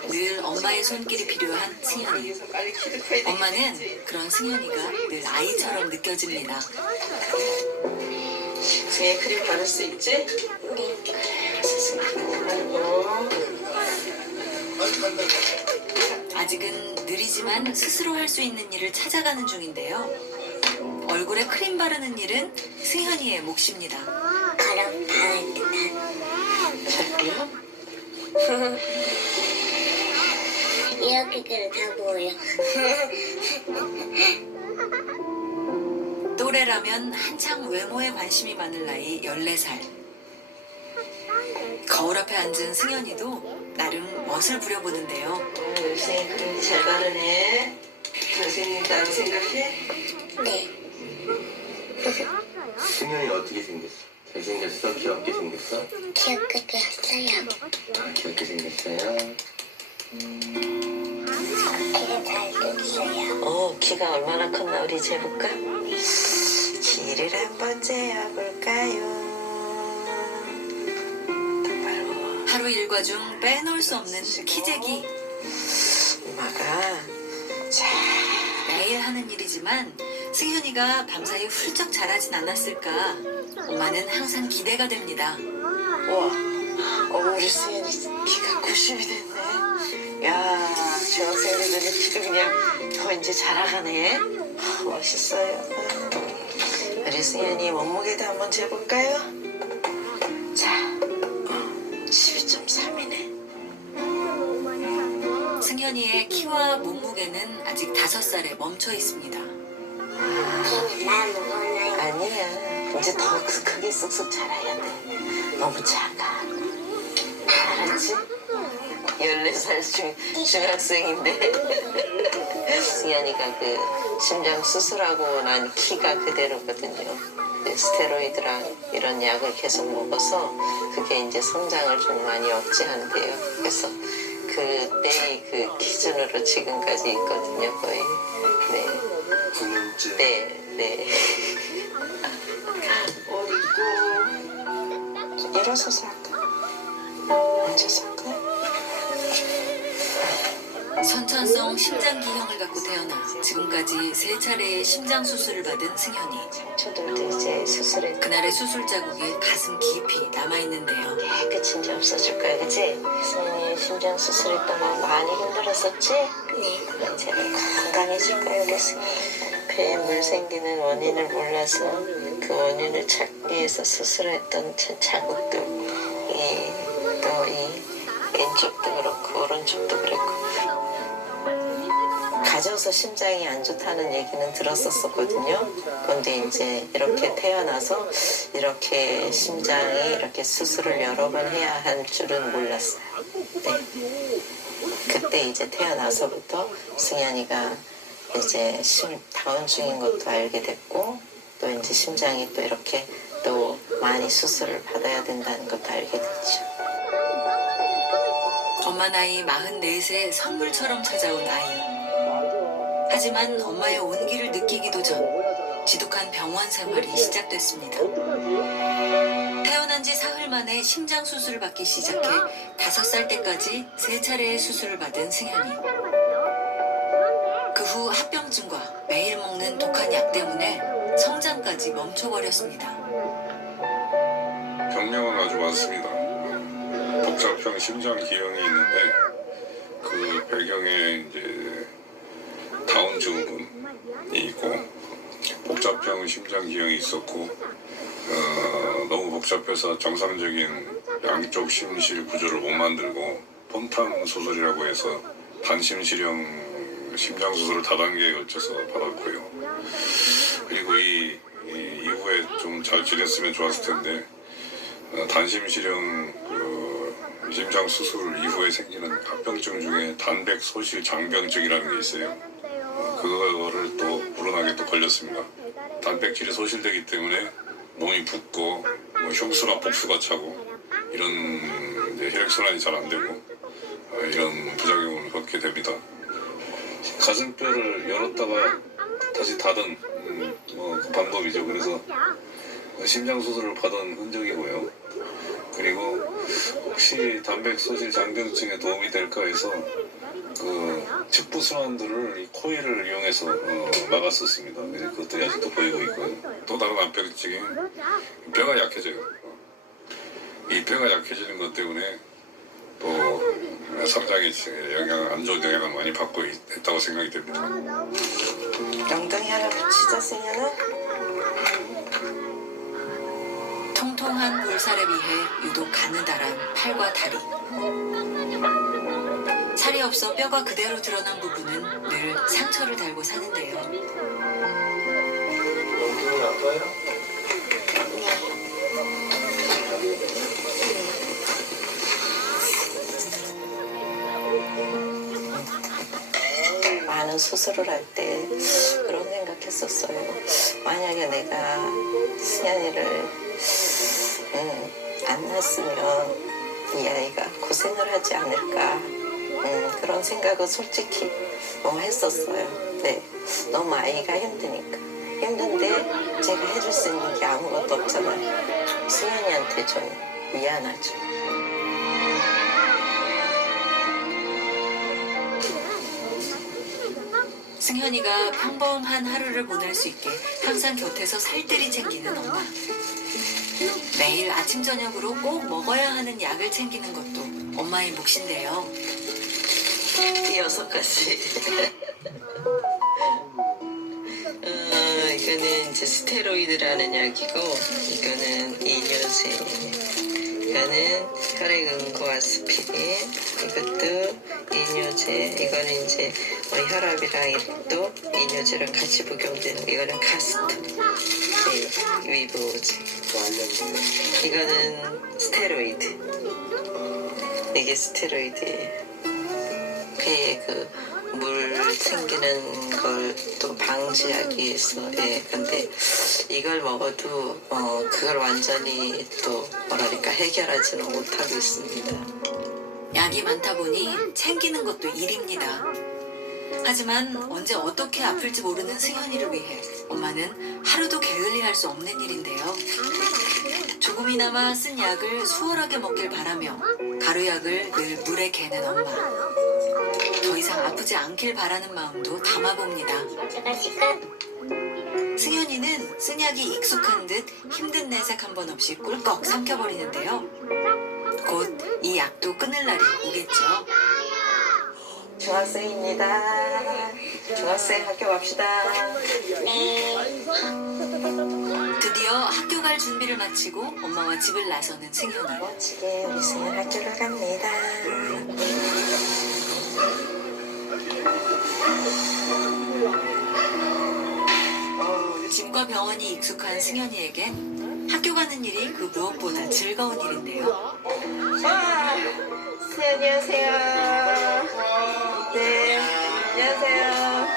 늘 엄마의 손길이 필요한 승현이. 빨리 키도 커야 돼. 엄마는 그런 승현이가 늘 아이처럼 느껴집니다. 승현이 크림 바를 수 있지? 아직은 느리지만 스스로 할 수 있는 일을 찾아가는 중인데요. 얼굴에 크림 바르는 일은 승현이의 몫입니다. 가령 이야기를 다 보여. 또래라면 한창 외모에 관심이 많을 나이 14살. 거울 앞에 앉은 승현이도 나름 멋을 부려보는데요. 승현이 크림 잘 바르네. 선생님 따로 생각해? 네. 승현이 어떻게 생겼어? 잘생겼어? 귀엽게 생겼어? 귀엽게 됐어요. 귀엽게 생겼어요? 귀가 잘 됐어요. 키가 얼마나 컸나 우리 재볼까? 키를 한번 재어볼까요? 하루 일과 중 빼놓을 수 없는 키재기. 엄마가 매일 하는 일이지만 승현이가 밤사이 훌쩍 자라진 않았을까. 엄마는 항상 기대가 됩니다. 우와, 우리 승현이 키가 90이 됐네. 야, 중학생들은 키도 그냥 더 이제 자라가네. 멋있어요. 우리 승현이 몸무게도 한번 재볼까요? 자, 12.3이네. 승현이의 키와 몸무게는 아직 5살에 멈춰 있습니다. 걔는 나 먹어놔요. 아니야, 이제 더 크게 쑥쑥 자라야 돼. 너무 작아. 알았지? 14살 중학생인데 승현이가 그 심장 수술하고 난 키가 그대로거든요. 스테로이드랑 이런 약을 계속 먹어서 그게 이제 성장을 좀 많이 억제한대요. 그래서 그때 그 기준으로 지금까지 있거든요, 거의. 네. 9년째. 네. 옷 입고 일어서서 할까? 앉아서 할까? 선천성 심장기형을 갖고 태어나 지금까지 3차례의 심장 수술을 받은 승현이. 저들도 이제 수술에 그날의 수술 자국이 가슴 깊이 남아있는데요. 깨끗이 이제 없어질 거야, 그치? 승현이 심장 수술했던 거 많이 힘들었었지? 이제 건강해질 거야, 우리 승현이. 배에 물 생기는 원인을 몰라서 그 원인을 찾기 위해서 수술했던 자국도 또 이 왼쪽도 그렇고 오른쪽도 그렇고 가져서 심장이 안 좋다는 얘기는 들었었거든요. 그런데 이제 이렇게 태어나서 이렇게 심장이 이렇게 수술을 여러 번 해야 할 줄은 몰랐어요. 네. 그때 이제 태어나서부터 승현이가 이제 다운증인 것도 알게 됐고 또 이제 심장이 또 이렇게 또 많이 수술을 받아야 된다는 것도 알게 됐죠. 엄마 나이 44세 선물처럼 찾아온 아이. 하지만 엄마의 온기를 느끼기도 전 지독한 병원 생활이 시작됐습니다. 태어난 지 사흘 만에 심장 수술을 받기 시작해 5살 때까지 3차례의 수술을 받은 승현이. 그 후 합병증과 매일 먹는 독한 약 때문에 성장까지 멈춰버렸습니다. 병명은 아주 많습니다. 복잡형 심장기형이 있는데 그 배경에 이제 다운 증후군이 있고 복잡형 심장기형이 있었고 너무 복잡해서 정상적인 양쪽 심실 구조를 못 만들고 폰탄 수술이라고 해서 단심실형 심장 수술을 다단계에 걸쳐서 받았고요. 그리고 이 이후에 좀 잘 지냈으면 좋았을 텐데 단심실형 심장 수술 이후에 생기는 합병증 중에 단백 소실 장병증이라는 게 있어요. 그거를 또 불운하게 또 걸렸습니다. 단백질이 소실되기 때문에 몸이 붓고 흉수나 복수가 차고 이런 혈액순환이 잘 안 되고 이런 부작용을 겪게 됩니다. 가슴뼈를 열었다가 다시 닫은 그 방법이죠. 그래서 심장 수술을 받은 흔적이고요. 그리고 혹시 단백 소실 장병증에 도움이 될까 해서 그 측부 순환들을 이 코일을 이용해서 막았었습니다. 그것들이 아직도 보이고 있고요. 또 다른 합병증이 뼈가 약해져요. 이 뼈가 약해지는 것 때문에 또 성장에 안 좋은 영향을 많이 받고 있다고 생각이 됩니다. 엉덩이 하나 붙이자, 승현아. 통통한 볼살에 비해 유독 가느다란 팔과 다리. 살이 없어 뼈가 그대로 드러난 부분은 늘 상처를 달고 사는데요. 기분 나빠요? 많은 수술을 할 때 그런 생각했었어요. 만약에 내가 승현이를 안 낳았으면 이 아이가 고생을 하지 않을까 그런 생각은 솔직히 너무 했었어요. 네, 너무 아이가 힘드니까. 힘든데 제가 해줄 수 있는 게 아무것도 없잖아요. 승현이한테 좀 미안하죠. 승현이가 평범한 하루를 보낼 수 있게 항상 곁에서 살뜰히 챙기는 엄마. 매일 아침 저녁으로 꼭 먹어야 하는 약을 챙기는 것도 엄마의 몫인데요. 6가지. 이거는 이제 스테로이드라는 약이고, 이거는 이뇨제, 이거는 혈액응고 아스피린, 이것도 이뇨제, 이거는 이제 혈압이랑 또 이뇨제랑 같이 복용되는, 이거는 카스트, 위브오제. 이거는 스테로이드. 이게 스테로이드예요. 배에 물 생기는 걸 또 방지하기 위해서. 근데 이걸 먹어도 그걸 완전히 또 뭐랄까 해결하지는 못하고 있습니다. 약이 많다 보니 챙기는 것도 일입니다. 하지만 언제 어떻게 아플지 모르는 승현이를 위해 엄마는 하루도 게을리할 수 없는 일인데요. 조금이나마 쓴 약을 수월하게 먹길 바라며 가루약을 늘 물에 개는 엄마. 더 이상 아프지 않길 바라는 마음도 담아봅니다. 승현이는 승약이 익숙한 듯 힘든 내색 한 번 없이 꿀꺽 삼켜버리는데요. 곧 이 약도 끊을 날이 오겠죠. 중학생입니다. 중학생 학교 갑시다. 드디어 학교 갈 준비를 마치고 엄마와 집을 나서는 승현아. 멋지게 우리 승현 학교를 갑니다. 집과 병원이 익숙한 승현이에겐 학교 가는 일이 그 무엇보다 즐거운 일인데요. 승현이 오세요. 네, 안녕하세요.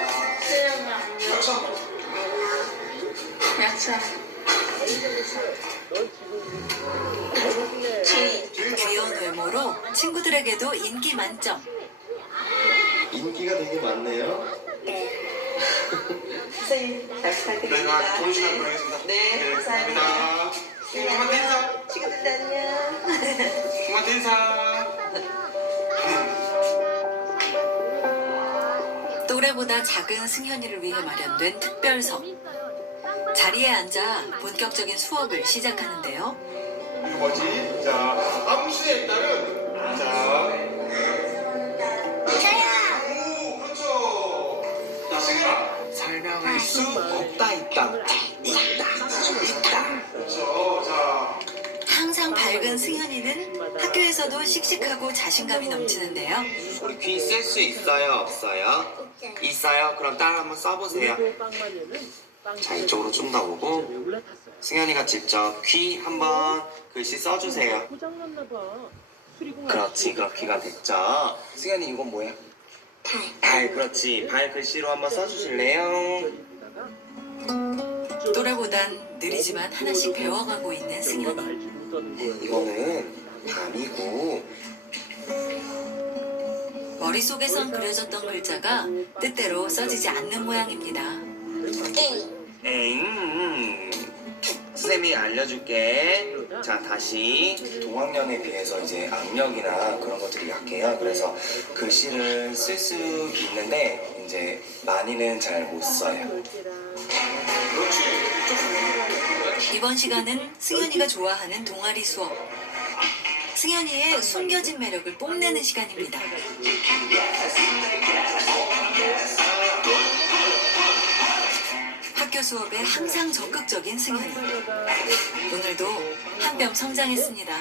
귀여운 외모로 친구들에게도 인기 만점. 인기가 되게 많네요. 선생님, 잘 부탁드립니다. 내가 좋은 시간 보내겠습니다. 네, 감사합니다. 엄마한테 인사. 친구들 안녕. 엄마한테 인사. 또래보다 작은 승현이를 위해 마련된 특별석. 자리에 앉아 본격적인 수업을 시작하는데요. 이거 뭐지? 자, 암수에 따른 자. 오, 그렇죠. 자, 승현아. 설명할 수 없다 있다. 그렇죠. 자. 항상 밝은 승현이는 학교에서도 씩씩하고 자신감이 넘치는데요. 우리 귀 쓸 수 있어요? 없어요? 있어요? 그럼 딸 한번 써보세요. 자, 이쪽으로 좀 더 보고 승현이가 직접 귀 한번 글씨 써주세요. 그렇지, 그렇게가 됐죠. 승현이 이건 뭐야? 발, 그렇지. 발 글씨로 한번 써주실래요? 또래보단 느리지만 하나씩 배워가고 있는 승현이. 이거는 밤이고 머릿속에선 그려졌던 글자가 뜻대로 써지지 않는 모양입니다. 에잉. 선생님이 알려줄게. 자, 다시 동학년에 비해서 이제 악력이나 그런 것들이 약해요. 그래서 글씨를 쓸 수 있는데 이제 많이는 잘 못 써요. 이번 시간은 승현이가 좋아하는 동아리 수업. 승현이의 숨겨진 매력을 뽐내는 시간입니다. 학교 수업에 항상 적극적인 승현이. 오늘도 한 뼘 성장했습니다.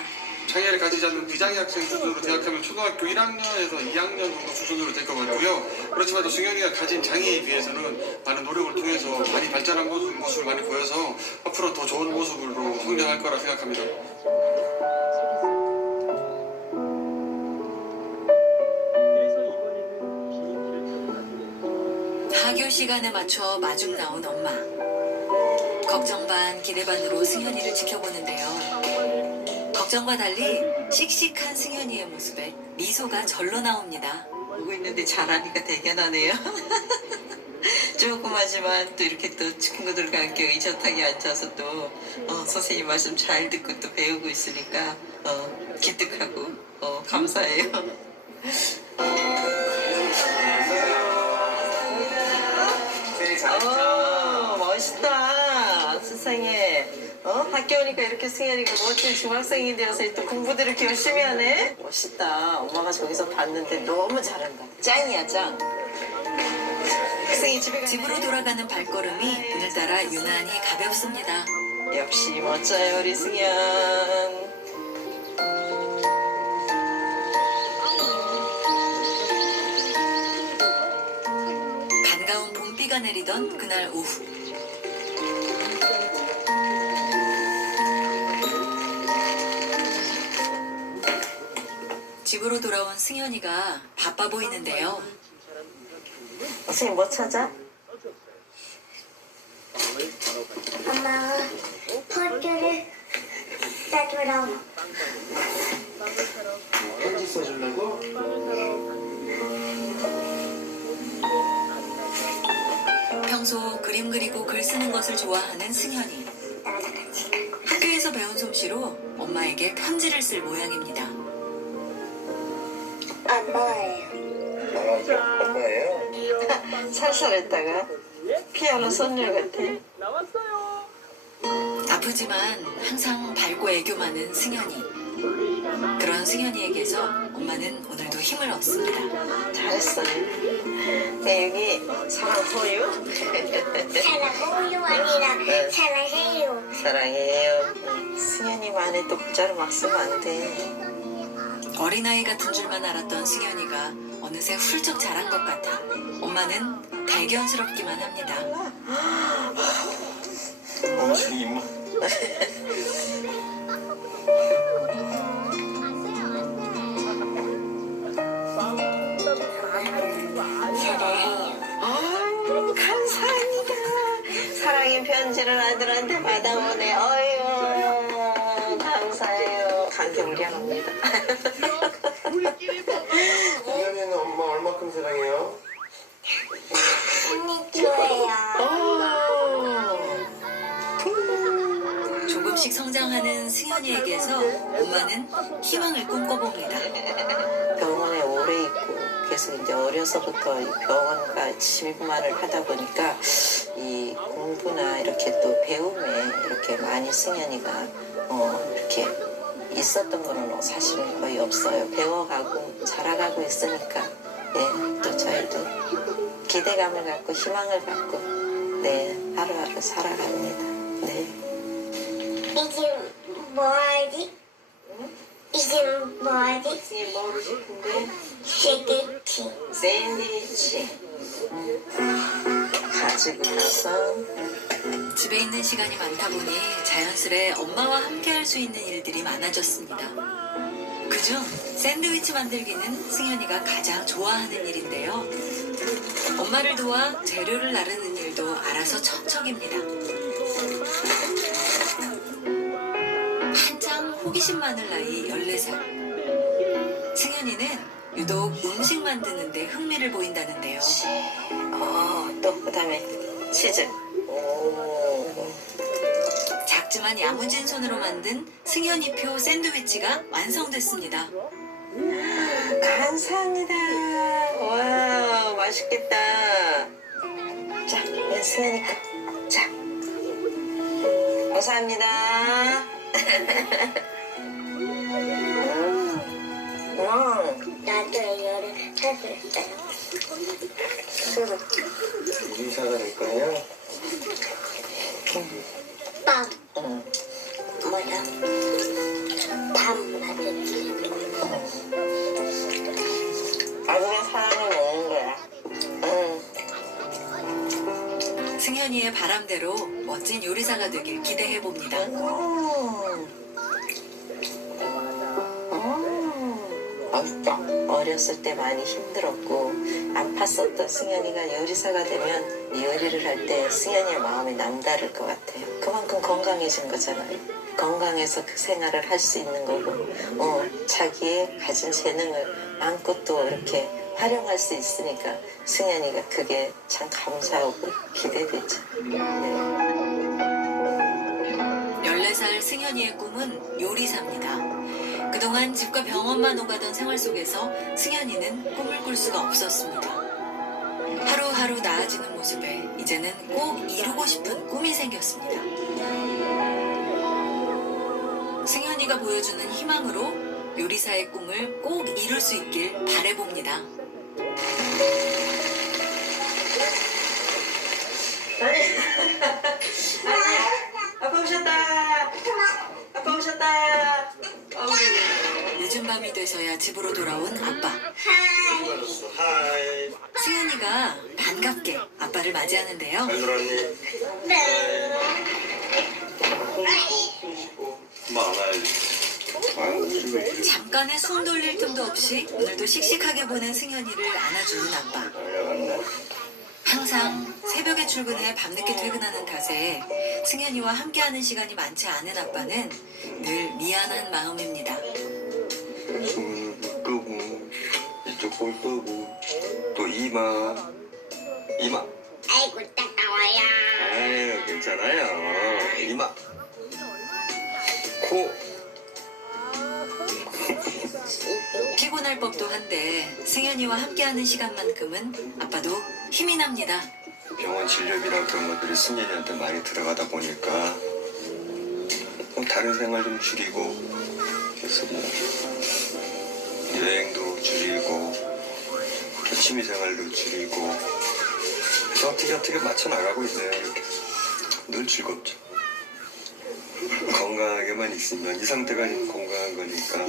장애를 가지지 않는 비장애 학생 수준으로 대학하면 초등학교 1학년에서 2학년 정도 수준으로 될 것 같고요. 그렇지만 또 승현이가 가진 장애에 비해서는 많은 노력을 통해서 많이 발전한 모습을 많이 보여서 앞으로 더 좋은 모습으로 성장할 거라 생각합니다. 하교 시간에 맞춰 마중 나온 엄마. 걱정 반 기대 반으로 승현이를 지켜보는데요. 걱정과 달리 씩씩한 승현이의 모습에 미소가 절로 나옵니다. 보고 있는데 잘하니까 대견하네요. 조그마지만 또 이렇게 또 친구들과 함께 의젓하게 앉아서 또 선생님 말씀 잘 듣고 또 배우고 있으니까 기특하고 감사해요. 멋있다. 세상에. 학교 오니까 이렇게 승현이가 멋진 중학생이 되어서 또 공부도 이렇게 열심히 하네. 멋있다. 엄마가 저기서 봤는데 너무 잘한다. 짱이야, 짱. 학생이 집으로 돌아가는 발걸음이 오늘따라 유난히 가볍습니다. 역시 멋져요, 우리 승현. 반가운 봄비가 내리던 그날 오후. 집으로 돌아온 승현이가 바빠 보이는데요. 선생님 뭐 찾아? 엄마, 학교를 따주라. 편지 써주려고? 평소 그림 그리고 글 쓰는 것을 좋아하는 승현이. 학교에서 배운 솜씨로 엄마에게 편지를 쓸 모양입니다. 엄마예요. 엄마예요? 살살했다가 피아노 선율 같아. 나왔어요. 아프지만 항상 밝고 애교 많은 승현이. 그런 승현이에게서 엄마는 오늘도 힘을 얻습니다. 잘했어. 네, 여기 사랑 호유. 사랑해요 아니라 사랑해요. 사랑해요. 승현이 만에 또 글자를 막 쓰면 안 돼. 어린아이 같은 줄만 알았던 승현이가 어느새 훌쩍 자란 것 같아 엄마는 대견스럽기만 합니다. 저기 임마. 아유, 감사합니다. 사랑의 편지를 아들한테 받아보네. 어휴, 감사해요. 감기 무량합니다. 승현이는 엄마 얼마큼 사랑해요? 언니 좋아요. 조금씩 성장하는 승현이에게서 엄마는 희망을 꿈꿔봅니다. 병원에 오래 있고 계속 이제 어려서부터 이 병원과 침입만을 하다 보니까 이 공부나 이렇게 또 배움에 이렇게 많이 승현이가 이렇게 있었던 거는 사실은 거의 없어요. 배워가고 자라가고 있으니까 네, 또 저희도 기대감을 갖고 희망을 갖고 네, 하루하루 살아갑니다. 네. 이제 뭐하지? 이제 뭐하지? 이제 뭐를 싶은데? 스케치. 샌드위치 가지고 가서 집에 있는 시간이 많다 보니 자연스레 엄마와 함께 할 수 있는 일들이 많아졌습니다. 그중 샌드위치 만들기는 승현이가 가장 좋아하는 일인데요. 엄마를 도와 재료를 나르는 일도 알아서 척척입니다. 한창 호기심 많을 나이 14살. 승현이는 유독 음식 만드는데 흥미를 보인다는데요. 또 그다음에 치즈. 작지만 야무진 손으로 만든 승현이표 샌드위치가 완성됐습니다. 감사합니다. 와, 맛있겠다. 자, 승현이 거. 자, 감사합니다. 나도 이거를 사줬어요. 유리사가 될 거예요? 빵. 뭐야? 밥 만들기. 나중에 사람을 먹는 거야. 승현이의 바람대로 멋진 요리사가 되길 기대해 봅니다. 맛있다. 어렸을 때 많이 힘들었고 아팠었던 승현이가 요리사가 되면 이 요리를 할 때 승현이의 마음이 남다를 것 같아요. 그만큼 건강해진 거잖아요. 건강해서 그 생활을 할 수 있는 거고 자기의 가진 재능을 마음껏 또 이렇게 활용할 수 있으니까 승현이가 그게 참 감사하고 기대되죠. 네. 14살 승현이의 꿈은 요리사입니다. 그동안 집과 병원만 오가던 생활 속에서 승현이는 꿈을 꿀 수가 없었습니다. 하루하루 나아지는 모습에 이제는 꼭 이루고 싶은 꿈이 생겼습니다. 승현이가 보여주는 희망으로 요리사의 꿈을 꼭 이룰 수 있길 바라봅니다. 아빠 오셨다. 아빠 오셨다. 늦은 밤이 돼서야 집으로 돌아온 아빠. 하이. 승현이가 반갑게 아빠를 맞이하는데요. 잘 놀았니? 네. 엄마 안아야지. 잠깐의 숨 돌릴 틈도 없이 오늘도 씩씩하게 보낸 승현이를 안아주는 아빠. 항상 새벽에 출근해 밤늦게 퇴근하는 탓에 승현이와 함께하는 시간이 많지 않은 아빠는 늘 미안한 마음입니다. 손 끄고 이쪽 볼 끄고 또 이마. 아이고 따가워요. 아유 괜찮아요. 이마. 코. 피곤할 피곤할 법도 한데 승현이와 함께하는 시간만큼은 아빠도 힘이 납니다. 병원 진료비나 그런 것들이 승현이한테 많이 들어가다 보니까 다른 생활 좀 줄이고 그래서 여행도 줄이고 취미 생활도 줄이고 어떻게 맞춰 나가고 있네요. 이렇게 늘 즐겁죠. 건강하게만 있으면 이 상태가 건강한 거니까.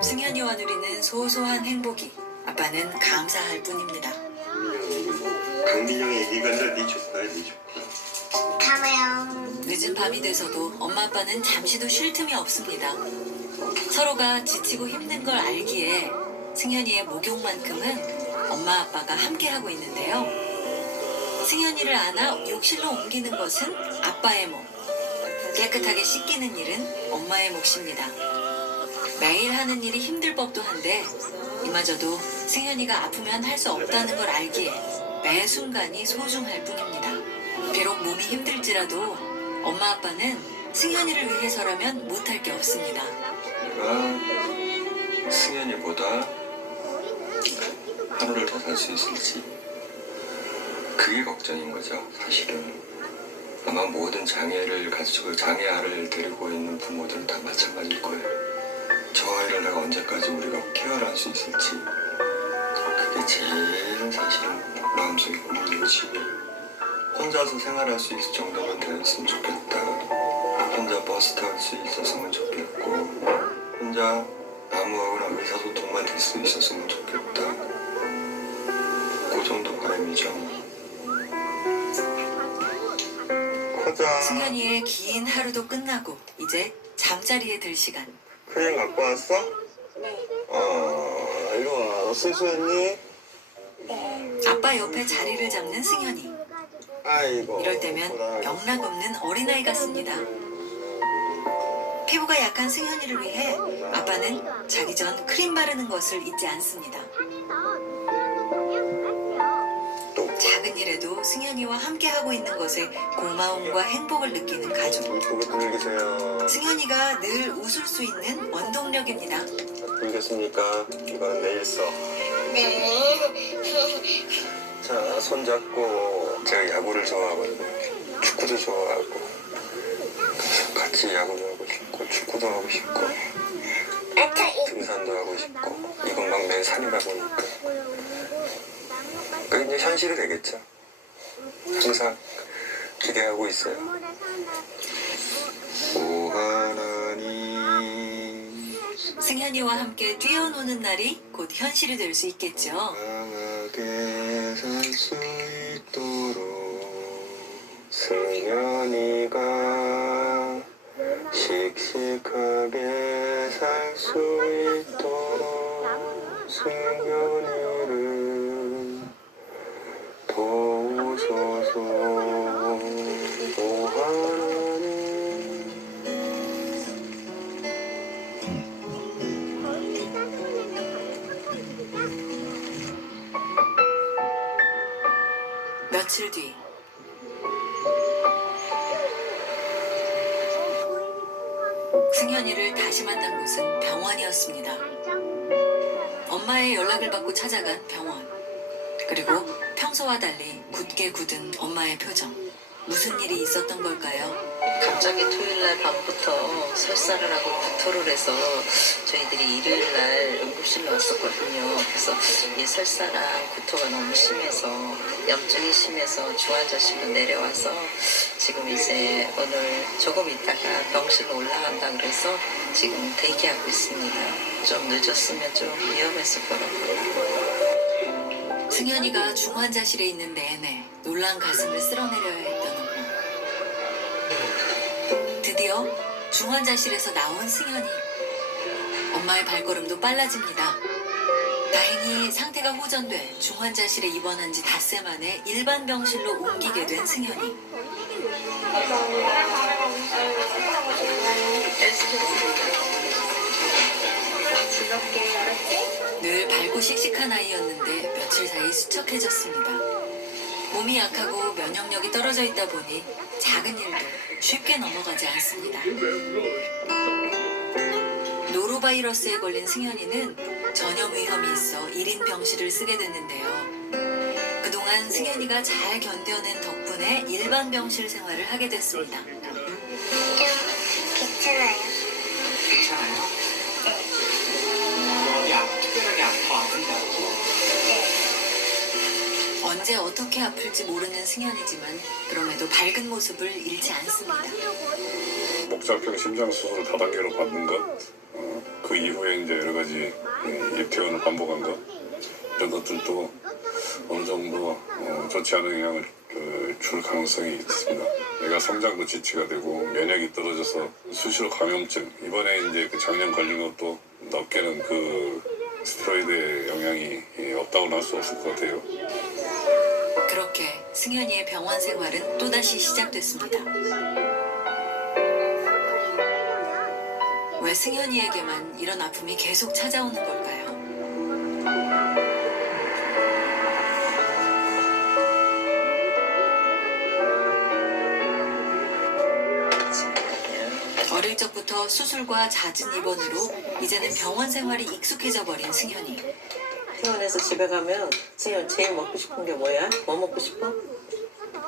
승현이와 누리는 소소한 행복이 아빠는 감사할 뿐입니다. 강민 형이 얘기가 네 조카야, 네 조카. 늦은 밤이 돼서도 엄마 아빠는 잠시도 쉴 틈이 없습니다. 서로가 지치고 힘든 걸 알기에 승현이의 목욕만큼은 엄마 아빠가 함께하고 있는데요. 승현이를 안아 욕실로 옮기는 것은 아빠의 몫. 깨끗하게 씻기는 일은 엄마의 몫입니다. 매일 하는 일이 힘들 법도 한데 이마저도 승현이가 아프면 할 수 없다는 걸 알기에 매 순간이 소중할 뿐입니다. 비록 몸이 힘들지라도 엄마 아빠는 승현이를 위해서라면 못할 게 없습니다. 내가 승현이보다 하루를 더 살 수 있을지 그게 걱정인 거죠. 사실은 아마 모든 장애를 가지고 장애아를 데리고 있는 부모들은 다 마찬가지일 거예요. 저 아이를 내가 언제까지 우리가 케어를 할 수 있을지 그게 제일 사실은 마음속에 고민이고 혼자서 생활할 수 있을 정도면 되었으면 좋겠다. 혼자 버스 탈 수 있었으면 좋겠고 혼자 아무하거나 의사소통만 될 수 있었으면 좋겠다. 그 정도 바람이죠. 승현이의 긴 하루도 끝나고 이제 잠자리에 들 시간. 그냥 갖고 왔어? 네. 이리 와. 너 세수했니? 아빠 옆에 자리를 잡는 승현이. 아이고. 이럴 때면 영락 없는 어린아이 같습니다. 피부가 약한 승현이를 위해 아빠는 자기 전 크림 바르는 것을 잊지 않습니다. 작은 일에도 승현이와 함께하고 있는 것에 고마움과 행복을 느끼는 가족. 승현이가 늘 웃을 수 있는 원동력입니다. 울겠습니까? 이건 내일 써. 자, 손잡고. 제가 야구를 좋아하거든요. 축구도 좋아하고. 같이 야구도 하고 싶고, 축구도 하고 싶고, 등산도 하고 싶고. 이건 막 매 산이다 보니까. 그게 이제 현실이 되겠죠. 항상 기대하고 있어요. 오 하나님. 승현이와 함께 뛰어노는 날이 곧 현실이 될 수 있겠죠. 강하게 살 수 있도록 승현이가 씩씩하게 살 수 있도록 승현이를 도우소서. 오 하나님. 며칠 뒤 승현이를 다시 만난 곳은 병원이었습니다. 엄마의 연락을 받고 찾아간 병원. 그리고 평소와 달리 굳게 굳은 엄마의 표정. 무슨 일이 있었던 걸까요? 갑자기 토요일날 밤부터 설사를 하고 구토를 해서 저희들이 일요일날 응급실로 왔었거든요. 그래서 이 설사랑 구토가 너무 심해서 염증이 심해서 중환자실로 내려와서 지금 이제 오늘 조금 있다가 병실로 올라간다 그래서 지금 대기하고 있습니다. 좀 늦었으면 좀 위험했을 거라고. 승현이가 중환자실에 있는 내내 놀란 가슴을 쓸어내려야 했던 엄마. 드디어 중환자실에서 나온 승현이. 엄마의 발걸음도 빨라집니다. 다행히 상태가 호전돼 중환자실에 입원한 지 닷새 만에 일반 병실로 옮기게 된 승현이. 늘 밝고 씩씩한 아이였는데 며칠 사이 수척해졌습니다. 몸이 약하고 면역력이 떨어져 있다 보니 작은 일도 쉽게 넘어가지 않습니다. 노로바이러스에 걸린 승현이는 전염 위험이 있어 1인 병실을 쓰게 됐는데요. 그동안 승현이가 잘 견뎌낸 덕분에 일반 병실 생활을 하게 됐습니다. 괜찮아요. 괜찮아요? 어디 특별하게 더 아픈다고? 언제 어떻게 아플지 모르는 승현이지만 그럼에도 밝은 모습을 잃지 않습니다. 목자평 심장 수술을 다단계로 받는 것, 그 이후에 이제 여러 가지 입퇴원을 반복한 것, 이런 것들도 어느 정도 좋지 않은 영향을 줄 가능성이 있습니다. 내가 성장도 지치가 되고 면역이 떨어져서 수시로 감염증, 이번에 이제 그 작년 걸린 것도 넓게는 그 스테로이드의 영향이 없다고는 할 수 없을 것 같아요. 그렇게 승현이의 병원 생활은 또다시 시작됐습니다. 왜 승현이에게만 이런 아픔이 계속 찾아오는 걸까요? 어릴 적부터 수술과 잦은 입원으로 이제는 병원 생활이 익숙해져 버린 승현이. 퇴원해서 집에 가면 승현 제일 먹고 싶은 게 뭐야? 뭐 먹고 싶어?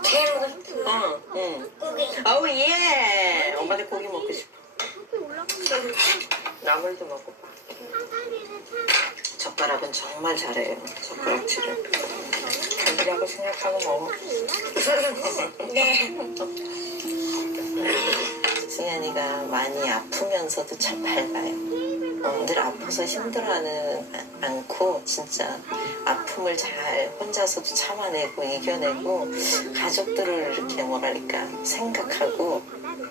제일 먹고 싶은 거. 응. 고기. 어우 예. 엄마도 고기 먹고 싶어. 나물도 먹고. 젓가락은 정말 잘해요. 젓가락질을. 고기라고 생각하고 먹어. 네. 승현이가 많이 아프면서도 참 밝아요. 늘 아파서 힘들어하는 않고 진짜 아픔을 잘 혼자서도 참아내고 이겨내고 가족들을 이렇게 뭐랄까 생각하고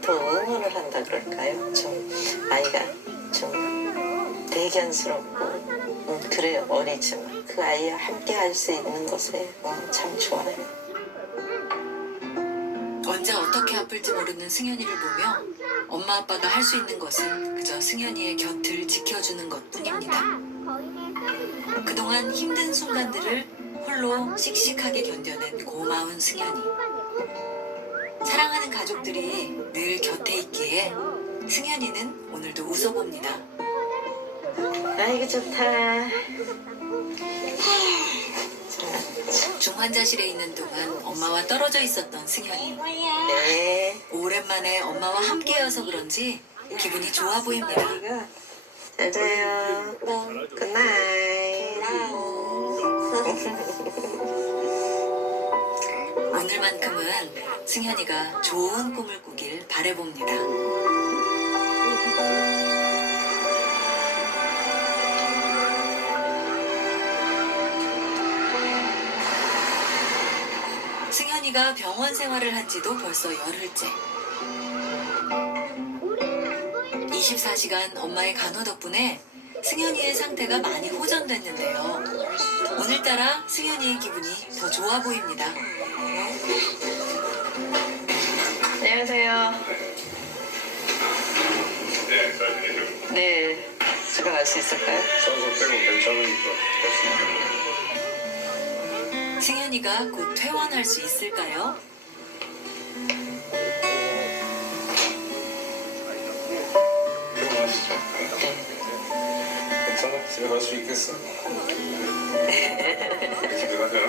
더 응원을 한다 그럴까요? 좀 아이가 좀 대견스럽고 그래요. 어리지만 그 아이와 함께 할 수 있는 것에 참 좋아요. 언제 어떻게 아플지 모르는 승현이를 보며 엄마 아빠가 할 수 있는 것은 그저 승현이의 곁을 지켜주는 것뿐입니다. 그동안 힘든 순간들을 홀로 씩씩하게 견뎌낸 고마운 승현이. 사랑하는 가족들이 늘 곁에 있기에 승현이는 오늘도 웃어봅니다. 아이고 좋다. 중환자실에 있는 동안 엄마와 떨어져 있었던 승현이. 네. 오랜만에 엄마와 함께여서 그런지 기분이 좋아 보입니다. 잘 자요. 굿나잇. 오늘만큼은 승현이가 좋은 꿈을 꾸길 바라봅니다. 승현이가 병원 생활을 한 지도 벌써 열흘째. 24시간 엄마의 간호 덕분에 승현이의 상태가 많이 호전됐는데요. 오늘따라 승현이의 기분이 더 좋아 보입니다. 안녕하세요. 네, 잘 지내죠. 네. 집에 갈 수 있을까요? 선수 빼고 괜찮으니까 승현이가 곧 퇴원할 수 있을까요? 퇴원하시죠. 괜찮아? 집에 갈 수 있겠어? 집에 가잖아.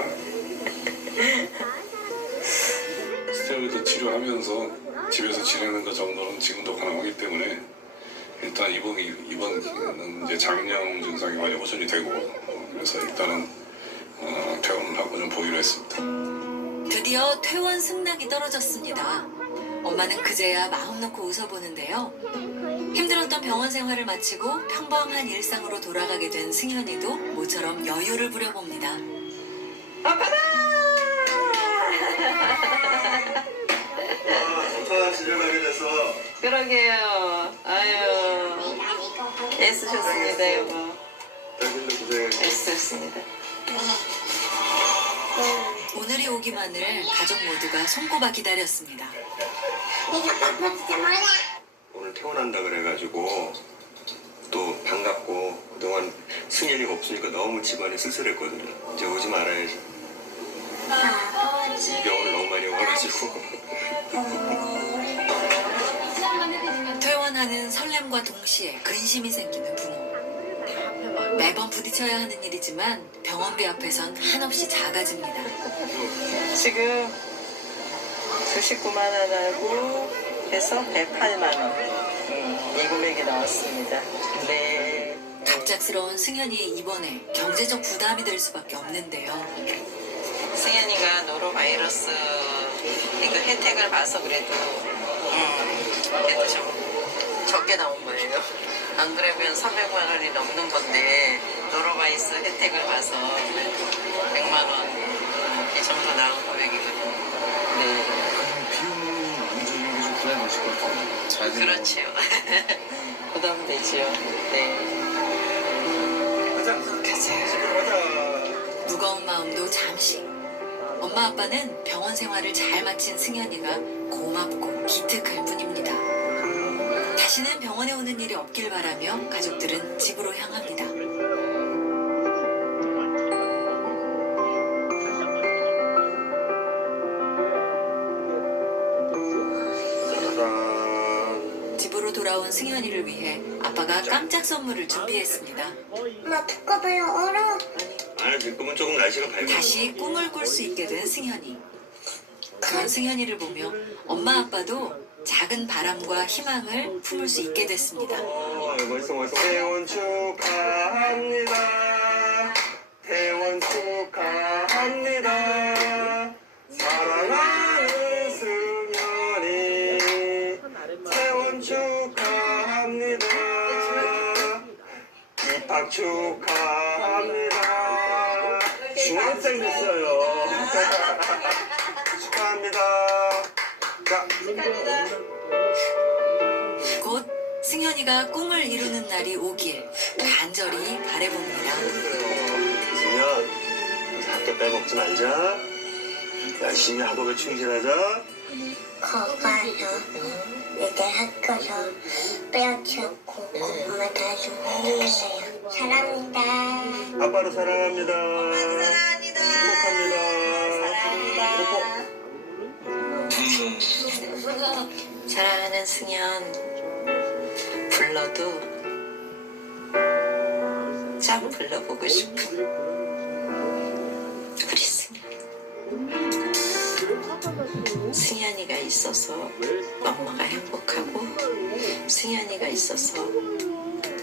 스테로이드 치료하면서 집에서 지내는 것 정도는 지금도 가능하기 때문에 일단 이번은 이제 장염 증상이 많이 호전이 되고 그래서 일단은 퇴원을 하고 좀 보기로 했습니다. 드디어 퇴원 승낙이 떨어졌습니다. 엄마는 그제야 마음 놓고 웃어보는데요. 힘들었던 병원 생활을 마치고 평범한 일상으로 돌아가게 된 승현이도 모처럼 여유를 부려봅니다. 좋다 집에 가게 돼서. 그러게요. 아유. 애쓰셨습니다, 여보. 애쓰셨습니다. 오늘이 오기만을 가족 모두가 손꼽아 기다렸습니다. 오늘 퇴원한다 그래가지고 또 반갑고 그동안 승현이가 없으니까 너무 집안이 쓸쓸했거든요. 이제 오지 말아야지. 이 병을 너무 많이 와가지고. 퇴원한 향하는 설렘과 동시에 근심이 생기는 부모. 매번 부딪혀야 하는 일이지만 병원비 앞에선 한없이 작아집니다. 지금 99만 원하고 해서 108만 원. 이 금액이 나왔습니다. 네. 갑작스러운 승현이의 입원에 경제적 부담이 될 수밖에 없는데요. 승현이가 노로바이러스 이거 혜택을 봐서 그래도 좀 적게 나온 거예요. 안 그러면 300만 원이 넘는 건데 노로바이러스 혜택을 봐서 100만 원 이 정도 나온 금액이거든요. 네. 비용이 문제인 게좀 부담되실 것 같아요. 그렇지요. 부담되지요. 네. 무거운 마음도 잠시. 엄마 아빠는 병원 생활을 잘 마친 승현이가 고맙고 기특할 뿐입니다. 다시는 병원에 오는 일이 없길 바라며 가족들은 집으로 향합니다. 집으로 돌아온 승현이를 위해 아빠가 깜짝 선물을 준비했습니다. 엄마 두꺼봐요 얼어. 아니 지금은 조금 날씨가 밝아. 다시 꿈을 꿀 수 있게 된 승현이. 그런 승현이를 보며 엄마 아빠도 작은 바람과 희망을 품을 수 있게 됐습니다. 멋있어. 태원 축하합니다. 태원 축하합니다. 사랑하는 승현이 태원 축하합니다. 입학 축하합니다. 중학생 됐어요. 축하합니다. 자. 곧 승현이가 꿈을 이루는 날이 오길 간절히 바라봅니다. 승현, 학교 빼먹지 말자. 열심히 학업에 충실하자. 거가서 이제 학교서 빼앗지 않고 엄마 다시 해주세요. 사랑합니다. 아빠를 사랑합니다. 행복합니다. 사랑하는 승현 불러도 참 불러보고 싶은 우리 승현이가 있어서 엄마가 행복하고 승현이가 있어서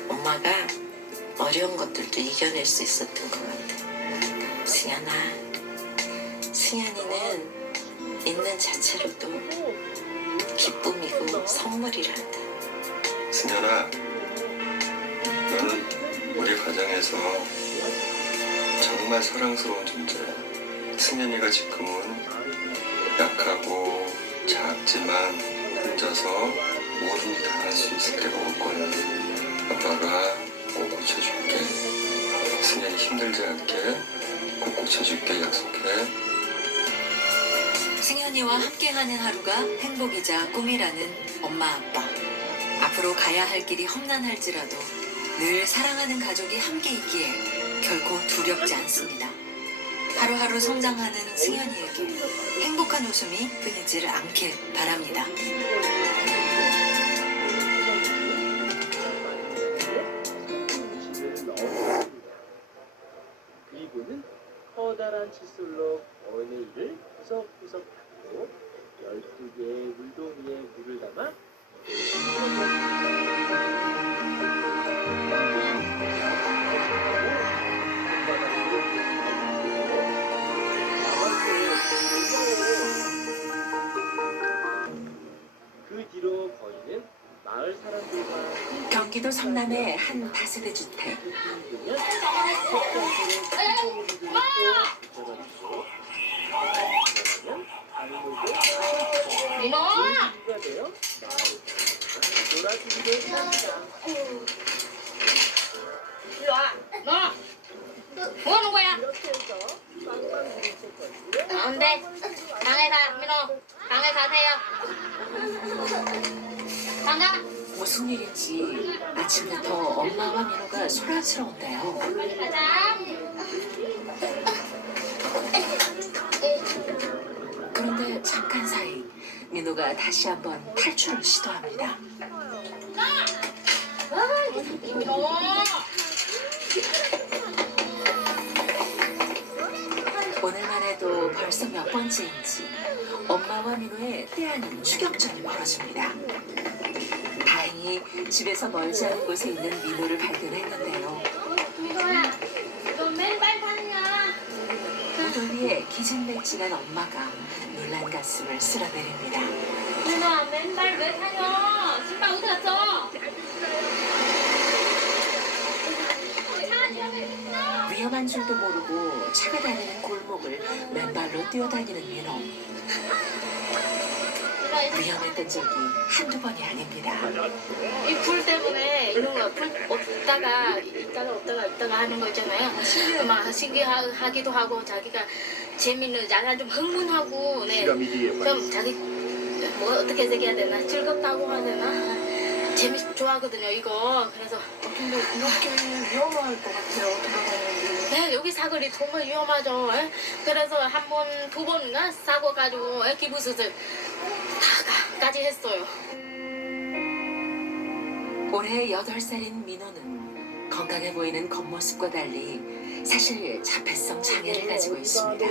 엄마가 어려운 것들도 이겨낼 수 있었던 것 같아. 승현아, 승현이는 있는 자체로도 기쁨이고 선물이란다. 승현아, 너는 우리 가정에서 정말 사랑스러운 존재야. 승현이가 지금은 약하고 작지만 혼자서 뭐든지 다 할 수 있을 때가 올 거야. 아빠가 꼭 고쳐줄게. 승현이 힘들지 않게 꼭 고쳐줄게. 약속해. 승현이와 함께하는 하루가 행복이자 꿈이라는 엄마 아빠. 앞으로 가야 할 길이 험난할지라도 늘 사랑하는 가족이 함께 있기에 결코 두렵지 않습니다. 하루하루 성장하는 승현이에게 행복한 웃음이 끊이지를 않길 바랍니다. 그리고는 커다란 칫솔로 어의 이를 구석구석 닦고 12개의 물동이에 물을 담아 그 뒤로 거인은 마을 사람들과 경기도 성남의 한 다세대 주택. 민호! 일로 와. 너! 뭐 하는 거야? 안 돼. 방에 가, 민호. 방에 가세요. 방가. 무슨 일인지 아침부터 엄마와 민호가 소란스러운데요. 가자. 그런데 잠깐 사이 민호가 다시 한번 탈출을 시도합니다. 오늘만 해도 벌써 몇 번째인지 엄마와 민호의 때아닌 추격전이 벌어집니다. 다행히 집에서 멀지 않은 곳에 있는 민호를 발견했는데요. 민호야, 너 맨발 탔냐? 무덤 위에 기진맥진한 엄마가 놀란 가슴을 쓸어내립니다. 민호야, 맨발 왜 타냐? 신발 어디 갔어? 위험한 줄도 모르고 차가 다니는 골목을 맨발로 뛰어다니는 민호. 위험했던 적이 한두 번이 아닙니다. 이 불 때문에 이런 거 불 없다가 있다가 하는 거 있잖아요. 막 신기하기도 하고 자기가 재밌는 약간 좀 흥분하고 좀 자기 뭐 어떻게 얘기해야 되나 즐겁다고 해야 되나 좋아하거든요 이거. 그래서 근데 이렇게 위험할 것 같아요. 돌아다니는 네, 여기 사거리 정말 위험하죠. 에? 그래서 한 번, 두 번인가 사고 가지고 기부 수술 다까지 했어요. 올해 8살인 민호는 건강해 보이는 겉모습과 달리 사실 자폐성 장애를 가지고 있습니다.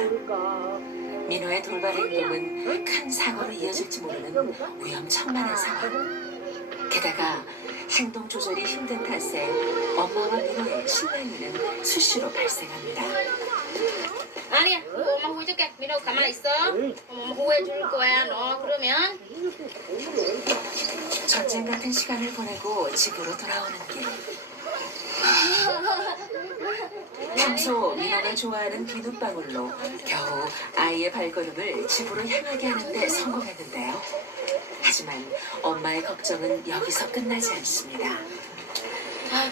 민호의 돌발 행동은 큰 사고로 이어질지 모르는 위험천만한 상황. 게다가 행동 조절이 힘든 탓에 엄마와 민호의 신랑이는 수시로 발생합니다. 아니야, 엄마 후회줄게. 민호 가만히 있어. 엄마 후회줄 거야, 너. 그러면 전쟁 같은 시간을 보내고 집으로 돌아오는 길. 평소 민호가 좋아하는 비눗방울로 겨우 아이의 발걸음을 집으로 향하게 하는데 성공했는데요. 하지만 엄마의 걱정은 여기서 끝나지 않습니다.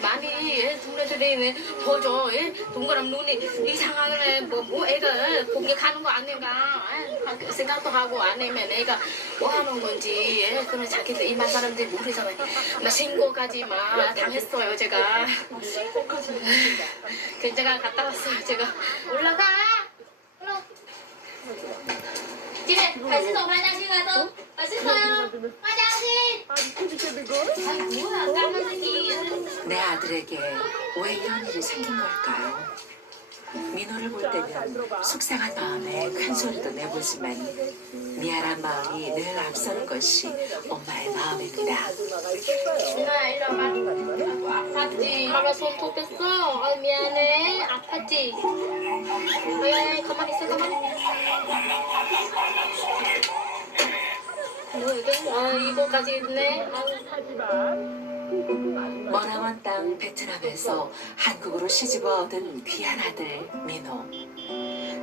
많이 동네들이 보죠. 동그란 눈이 이상하네. 뭐 애가 공격하는 거 아닌가 생각도 하고 아니면 애가 뭐 하는 건지 그런 자기도 일반 사람들이 모르잖아요. 막 신고까지 막 당했어요 제가. 그 제가 갔다 왔어요 제가. 올라가. 집에 갈 수 있어. 화장실 가서 갈 수 있어요. 화장실. 뭐야 까만색이. 내 아들에게 왜 이런 일이 생긴 걸까요? 민호를 볼 때면 속상한 마음에 큰 소리도 내보지만 미안한 마음이 늘 앞서는 것이 엄마의 마음입니다. 민호야 이리 와봐. 아팠지? 엄마가 손 톱했어. 아 미안해. 아팠지? 왜 가만히 있어 가만히. 뭐 이게? 이거까지 있네. 머나먼 땅 베트남에서 한국으로 시집와 얻은 귀한 아들 민호.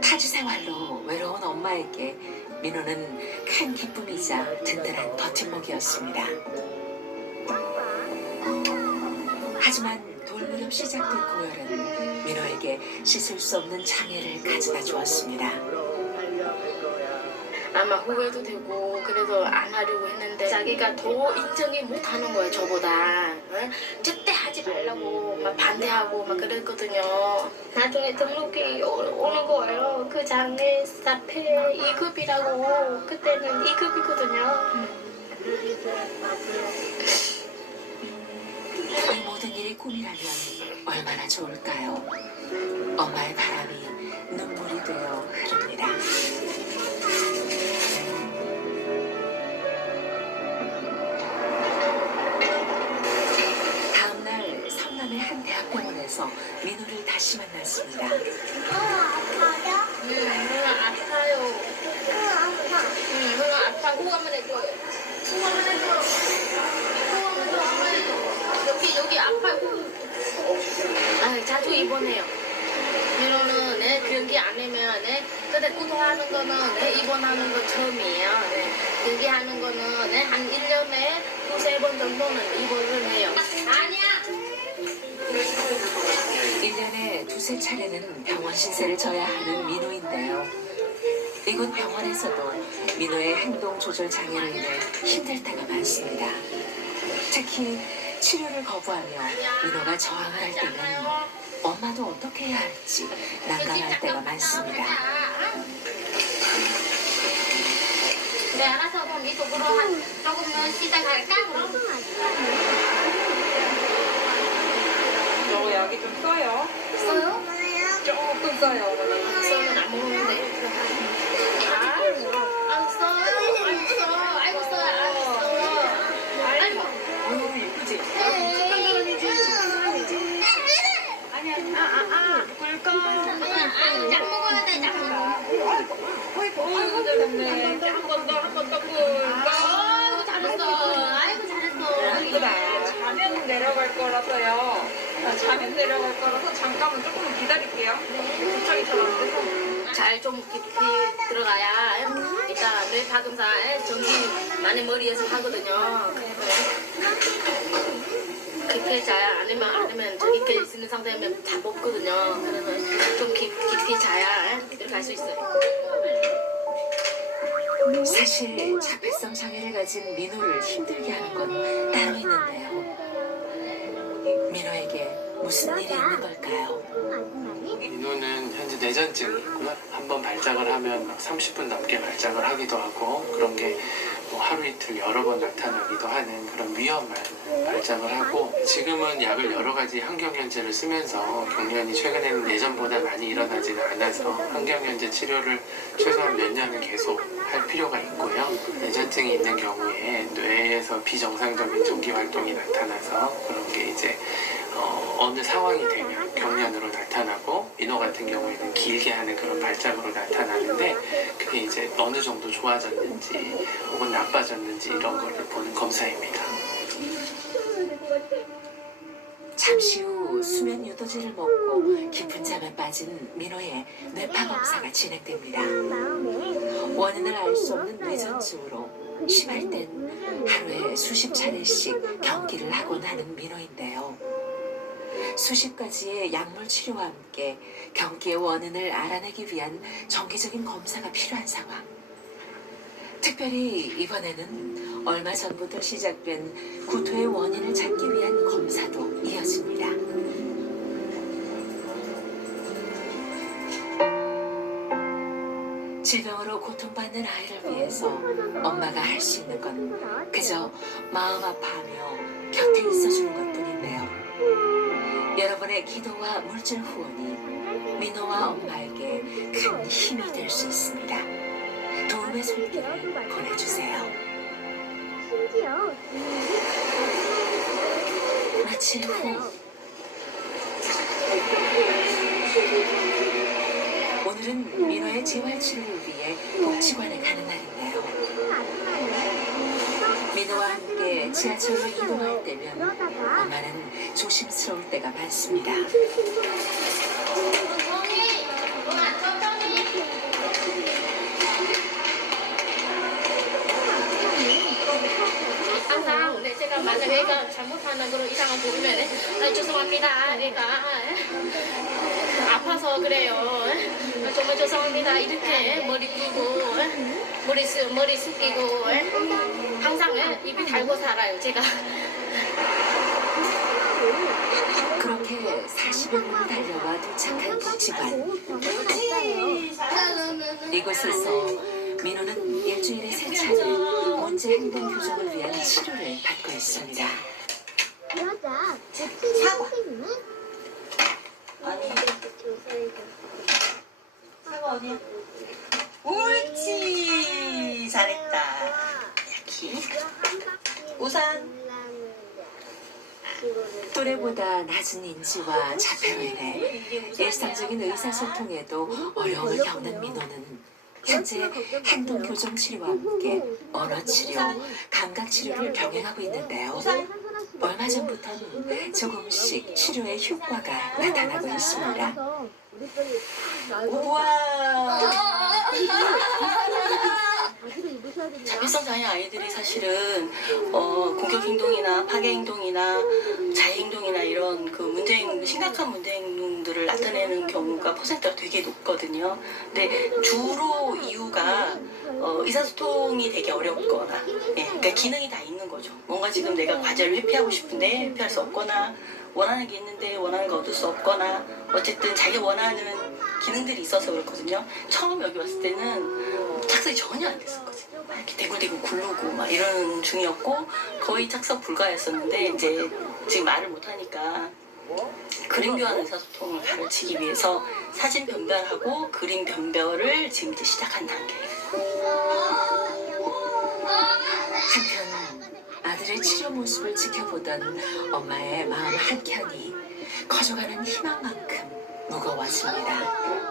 타지 생활로 외로운 엄마에게 민호는 큰 기쁨이자 든든한 버팀목이었습니다. 하지만 돌 무렵 시작된 고열은 민호에게 씻을 수 없는 장애를 가져다 주었습니다. 아마 후회도 되고 그래서 안 하려고 했는데 자기가 더 인정이 못하는 거예요 저보다. 응? 절대 하지 말라고 막 반대하고 막 그랬거든요. 나중에 등록이 오는 거예요. 그 장애 사패 2급이라고. 그때는 2급이거든요. 이 모든 일이 꿈이라면 얼마나 좋을까요? 엄마의 바람이 눈물이 되어 흐릅니다. 다음날 성남의 한 대학병원에서 민호를 다시 만났습니다. 아파요. 아파. 호 한번 해줘요. 호 한번 해줘. 여기 아파요. 자주 입원해요. 민호는 변기 안 하면 근데 구토하는 거는 입원하는 거 처음이에요. 변기 하는 거는 한 1년에 두세 번 정도는 입원을 해요. 아니야. 1년에 두세 차례는 병원 신세를 져야 하는 민호인데요. 이곳 병원에서도 민호의 행동 조절 장애로 인해 힘들 때가 많습니다. 특히 치료를 거부하며 민호가 저항을 할 때는 엄마도 어떻게 해야 할지 난감할 때가 많습니다. 네, 알아서 그럼 이쪽으로 조금만 시작할까? 그럼? 약이 좀 써요. 써요? 조금 써요, 어머니. 써면 안 먹는데. 알았어. 아유, 예쁘지? 착한 사람이지. 약 먹어야 돼. 약 먹어. 아이고, 잘했네. 한 번 더 꿀꺽. 아이고 잘했어. 아이고 잘했어. 예쁘다. 자면 내려갈 거라서요. 자면 내려갈 거라서 잠깐만 조금만 기다릴게요. 도착이 잘 안 돼서. 잘 좀 깊이 들어가야 이따 뇌 파금사 전기 많이 머리에서 하거든요. 그래서 깊이 자야 아니면 저기 깊이 있는 상태면 다 먹거든요. 그래서 좀 깊이 자야 들어갈 수 있어요. 사실 자폐성 장애를 가진 민호를 힘들게 하는 건 따로 있는데요. 민호에게 무슨 일이 있는 걸까요? 민호는 현재 뇌전증이 있고요. 한번 발작을 하면 막 30분 넘게 발작을 하기도 하고 그런 게 뭐 하루 이틀 여러 번 나타나기도 하는 그런 위험한 발작을 하고 지금은 약을 여러 가지 항경연제를 쓰면서 경련이 최근에는 예전보다 많이 일어나지는 않아서 항경연제 치료를 최소한 몇 년은 계속 할 필요가 있고요. 뇌전증이 있는 경우에 뇌에서 비정상적인 전기 활동이 나타나서 그런 게 이제 어느 상황이 되면 경련으로 나타나고 민호 같은 경우에는 길게 하는 그런 발작으로 나타나는데 그게 이제 어느 정도 좋아졌는지 혹은 나빠졌는지 이런 거를 보는 검사입니다. 잠시 후 수면 유도제를 먹고 깊은 잠에 빠진 민호의 뇌파 검사가 진행됩니다. 원인을 알 수 없는 뇌전증으로 심할 땐 하루에 수십 차례씩 경기를 하곤 하는 민호인데요. 수십 가지의 약물 치료와 함께 경기의 원인을 알아내기 위한 정기적인 검사가 필요한 상황. 특별히 이번에는 얼마 전부터 시작된 구토의 원인을 찾기 위한 검사도 이어집니다. 질병으로 고통받는 아이를 위해서 엄마가 할 수 있는 건 그저 마음 아파하며 곁에 있어주는 것뿐인데요. 여러분의 기도와 물질 후원이 민호와 엄마에게 큰 힘이 될 수 있습니다. 도움의 손길을 보내주세요. 며칠 후 오늘은 민호의 재활치료를 위해 복지관에 가는 날인데요. 민호와 함께 지하철로 이동할 때면 엄마는 조심스러울 때가 많습니다. 항상 제가 만약에 애가 잘못하는 그런 이상한 보이면 죄송합니다. 애가 아파서 그래요. 정말 죄송합니다. 이렇게 머리 끄고 머리 숙이고 항상 입이 달고 살아요. 제가. 그렇게 40여 분이 달려와 도착한 복지관. 이곳에서 민호는 일주일에 3차례 문제 행동 교정을 위한 치료를 받고 있습니다. 사과 어디야? 옳지. 잘했다. 여기. 우산. 또래보다 낮은 인지와 자폐로 인해 일상적인 의사소통에도 어려움을 겪는 민호는 현재 행동교정 치료와 함께 언어치료, 감각치료를 병행하고 있는데요. 얼마 전부터는 조금씩 치료의 효과가 나타나고 있습니다. 자폐성 장애 아이들이 사실은 공격 행동이나 파괴 행동이나 자해 행동이나 이런 그 심각한 문제 행동들을 나타내는 경우가 퍼센트가 되게 높거든요. 근데 주로 이유가 의사소통이 되게 어렵거나, 그러니까 기능이 다 있는 거죠. 뭔가 지금 내가 과제를 회피하고 싶은데 회피할 수 없거나, 원하는 게 있는데 원하는 거 얻을 수 없거나, 어쨌든 자기가 원하는 기능들이 있어서 그렇거든요. 처음 여기 왔을 때는 착석이 전혀 안 됐었거든요. 막 이렇게 대굴대굴 굴르고 막 이런 중이었고 거의 착석 불가였었는데 이제 지금 말을 못하니까 그림 교환 의사소통을 가르치기 위해서 사진 변별하고 그림 변별을 지금 이제 시작한 단계예요. 한편 아들의 치료 모습을 지켜보던 엄마의 마음 한켠이 커져가는 희망만큼 무거워집니다.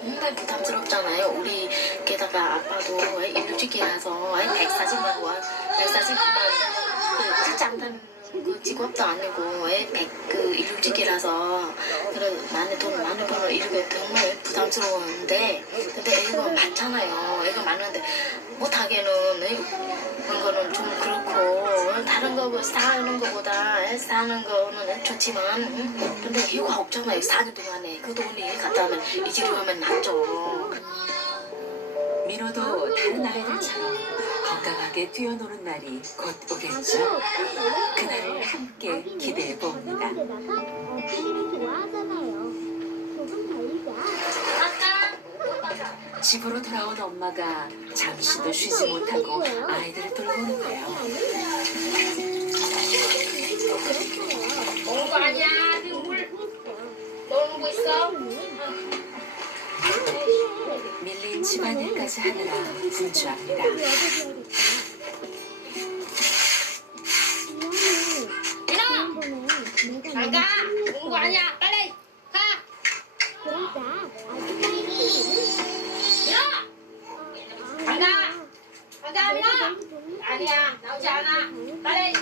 정말 부담스럽잖아요. 우리 게다가 아빠도 일루지기라서 140만 원, 140만 그 직장단 그 직업도 아니고 그 일루지기라서 그런 많은 돈을 이루고 정말 부담스러운데 근데 애가 많잖아요. 애가 많은데 못하게는 그런 거는 좀 그렇고 다른 거 사는 거보다 사는 거는 좋지만 근데 이유가 없잖아요. 4년 동안에 그 돈이 갖다 하면 이지로 하면 낫죠. 민호도 다른 아이들처럼 건강하게 뛰어노는 날이 곧 오겠죠. 그날을 함께 기대해 봅니다. 집으로 돌아온 엄마가 잠시도 쉬지 못하고 아이들을 돌보는데요. 먹는 거 아니야. 물 먹는 거 있어? 밀린 집안일까지 하느라 분주합니다. 민아! 안 가! 먹는 거 아니야. 빨리 가! 민아! 안 가! 안 가, 민아! 아니야, 나오지 않아. 빨리!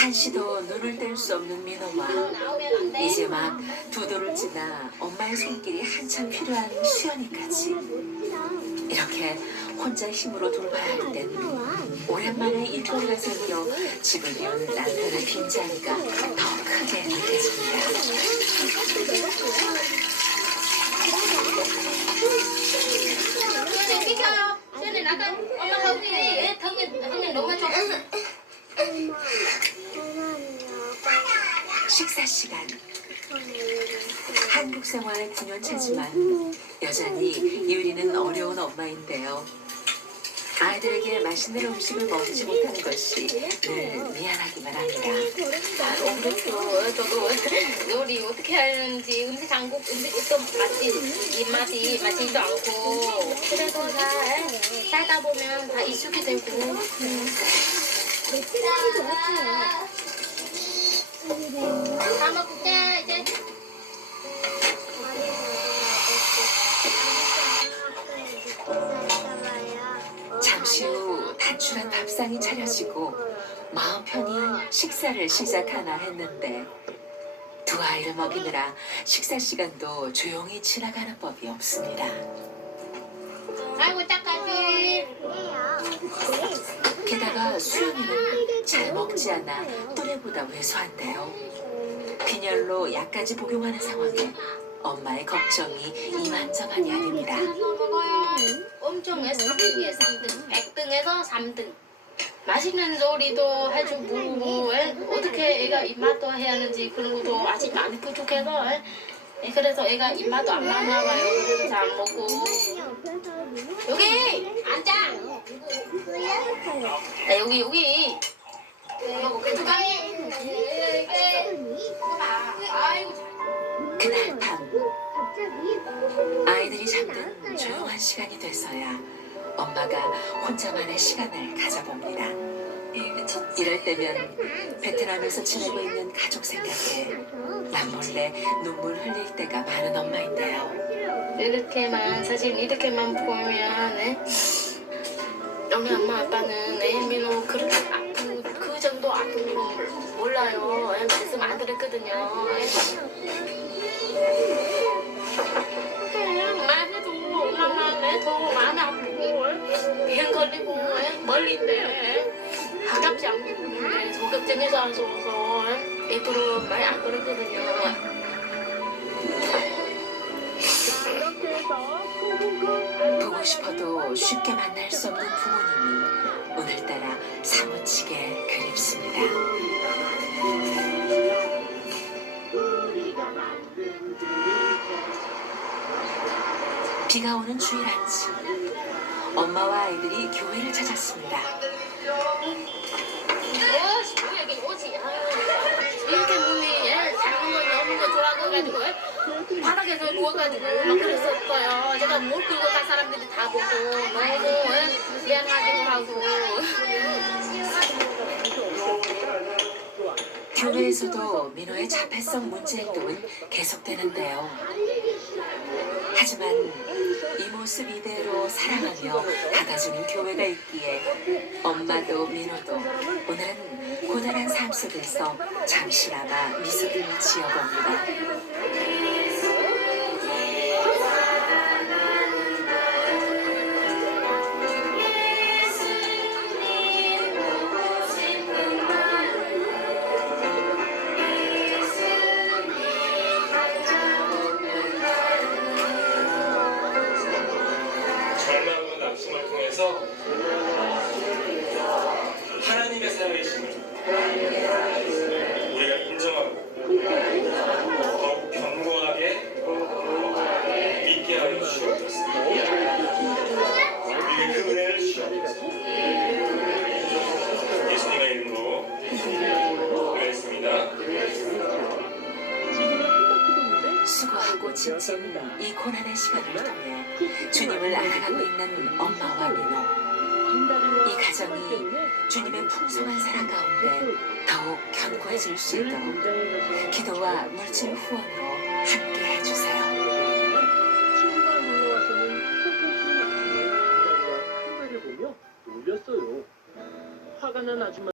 한시도 눈을 뗄 수 없는 민호와 이제 막 2도를 지나 엄마의 손길이 한참 필요한 수연이까지 이렇게 혼자 힘으로 돌봐야 할 때는 오랜만에 일거리가 생겨 집을 비운 남편의 빈자리가 더 크게 느껴집니다. 수연이 비켜요. 수연이 나가. 엄마가 우리 턱에 너무 좀. 식사 시간. 한국 생활 9년 차지만 여전히 유리는 어려운 엄마인데요. 아이들에게 맛있는 음식을 먹지 못하는 것이 늘 미안하기만 합니다. 그렇죠. 저도 요리 어떻게 하는지 음식 장국 음식도 입맛이 맞지도 않고 그래도 다 살다 보면 다 익숙이 되고. 다 먹을게 이제. 잠시 후 단출한 밥상이 차려지고 마음 편히 식사를 시작하나 했는데 두 아이를 먹이느라 식사 시간도 조용히 지나가는 법이 없습니다. 아이고 딱까지. 게다가 수연이는 잘 먹지 않아 또래보다 왜소한데요. 빈혈로 약까지 복용하는 상황에 엄마의 걱정이 이만저만이 아닙니다. 엄청 3등이에요. 3등. 100등에서 3등. 맛있는 요리도 해주고 어떻게 애가 입맛도 해야 하는지 그런 것도 아직 많이 부족해서 그래서 애가 입맛도 안 맞나 봐요. 그래서 잘 안 먹고. 여기 앉아. 여기. 그날 밤 아이들이 잠든 조용한 시간이 돼서야 엄마가 혼자만의 시간을 가져봅니다. 이럴 때면 베트남에서 지내고 있는 가족 생각에 남몰래 눈물 흘릴 때가 많은 엄마인데요. 이렇게만 사실 이렇게만 보면 우리 엄마 아빠는 민호 그렇게 그 정도 아픈 거 몰라요. 말씀 안 드렸거든요. 말해도 엄마만 더 마음이 아프고 비행 걸리고 멀리인데 가깝지 않고 소극적인 사람서 일부러 말 안 그랬거든요. 보고 싶어도 쉽게 만날 수 없는 부모님이 오늘따라 사무치게 그립습니다. 비가 오는 주일 아침, 엄마와 아이들이 교회를 찾았습니다. 누워가지고 막 그랬었어요. 제가 뭘 끌고 갈 사람들이 다 보고 너무 미안하기도 하고. 교회에서도 민호의 자폐성 문제 행동은 계속되는데요. 하지만 이 모습 이대로 사랑하며 받아주는 교회가 있기에 엄마도 민호도 오늘은 고단한 삶 속에서 잠시나마 미소를 지어봅니다. 절망과 낙심을 통해서 하나님의 살아계심을 우리가 인정하고 더욱 견고하게 믿게 하여 주시옵소서. 우리에게 그 은혜를 주시옵소서. 예수님의 이름으로 기도했습니다. 수고하고 지친 이 고난의 시간을 통해 주님을 알아가고 있는 엄마와 민호. 이 가정이 주님의 풍성한 사랑 가운데 더욱 견고해질 수 있도록 기도와 물질 후원으로 함께 해주세요. 친구가 놀러 와서는 콩콩콩 아줌마와 할머니와 할머니를 보며 놀렸어요. 화가 난 아줌마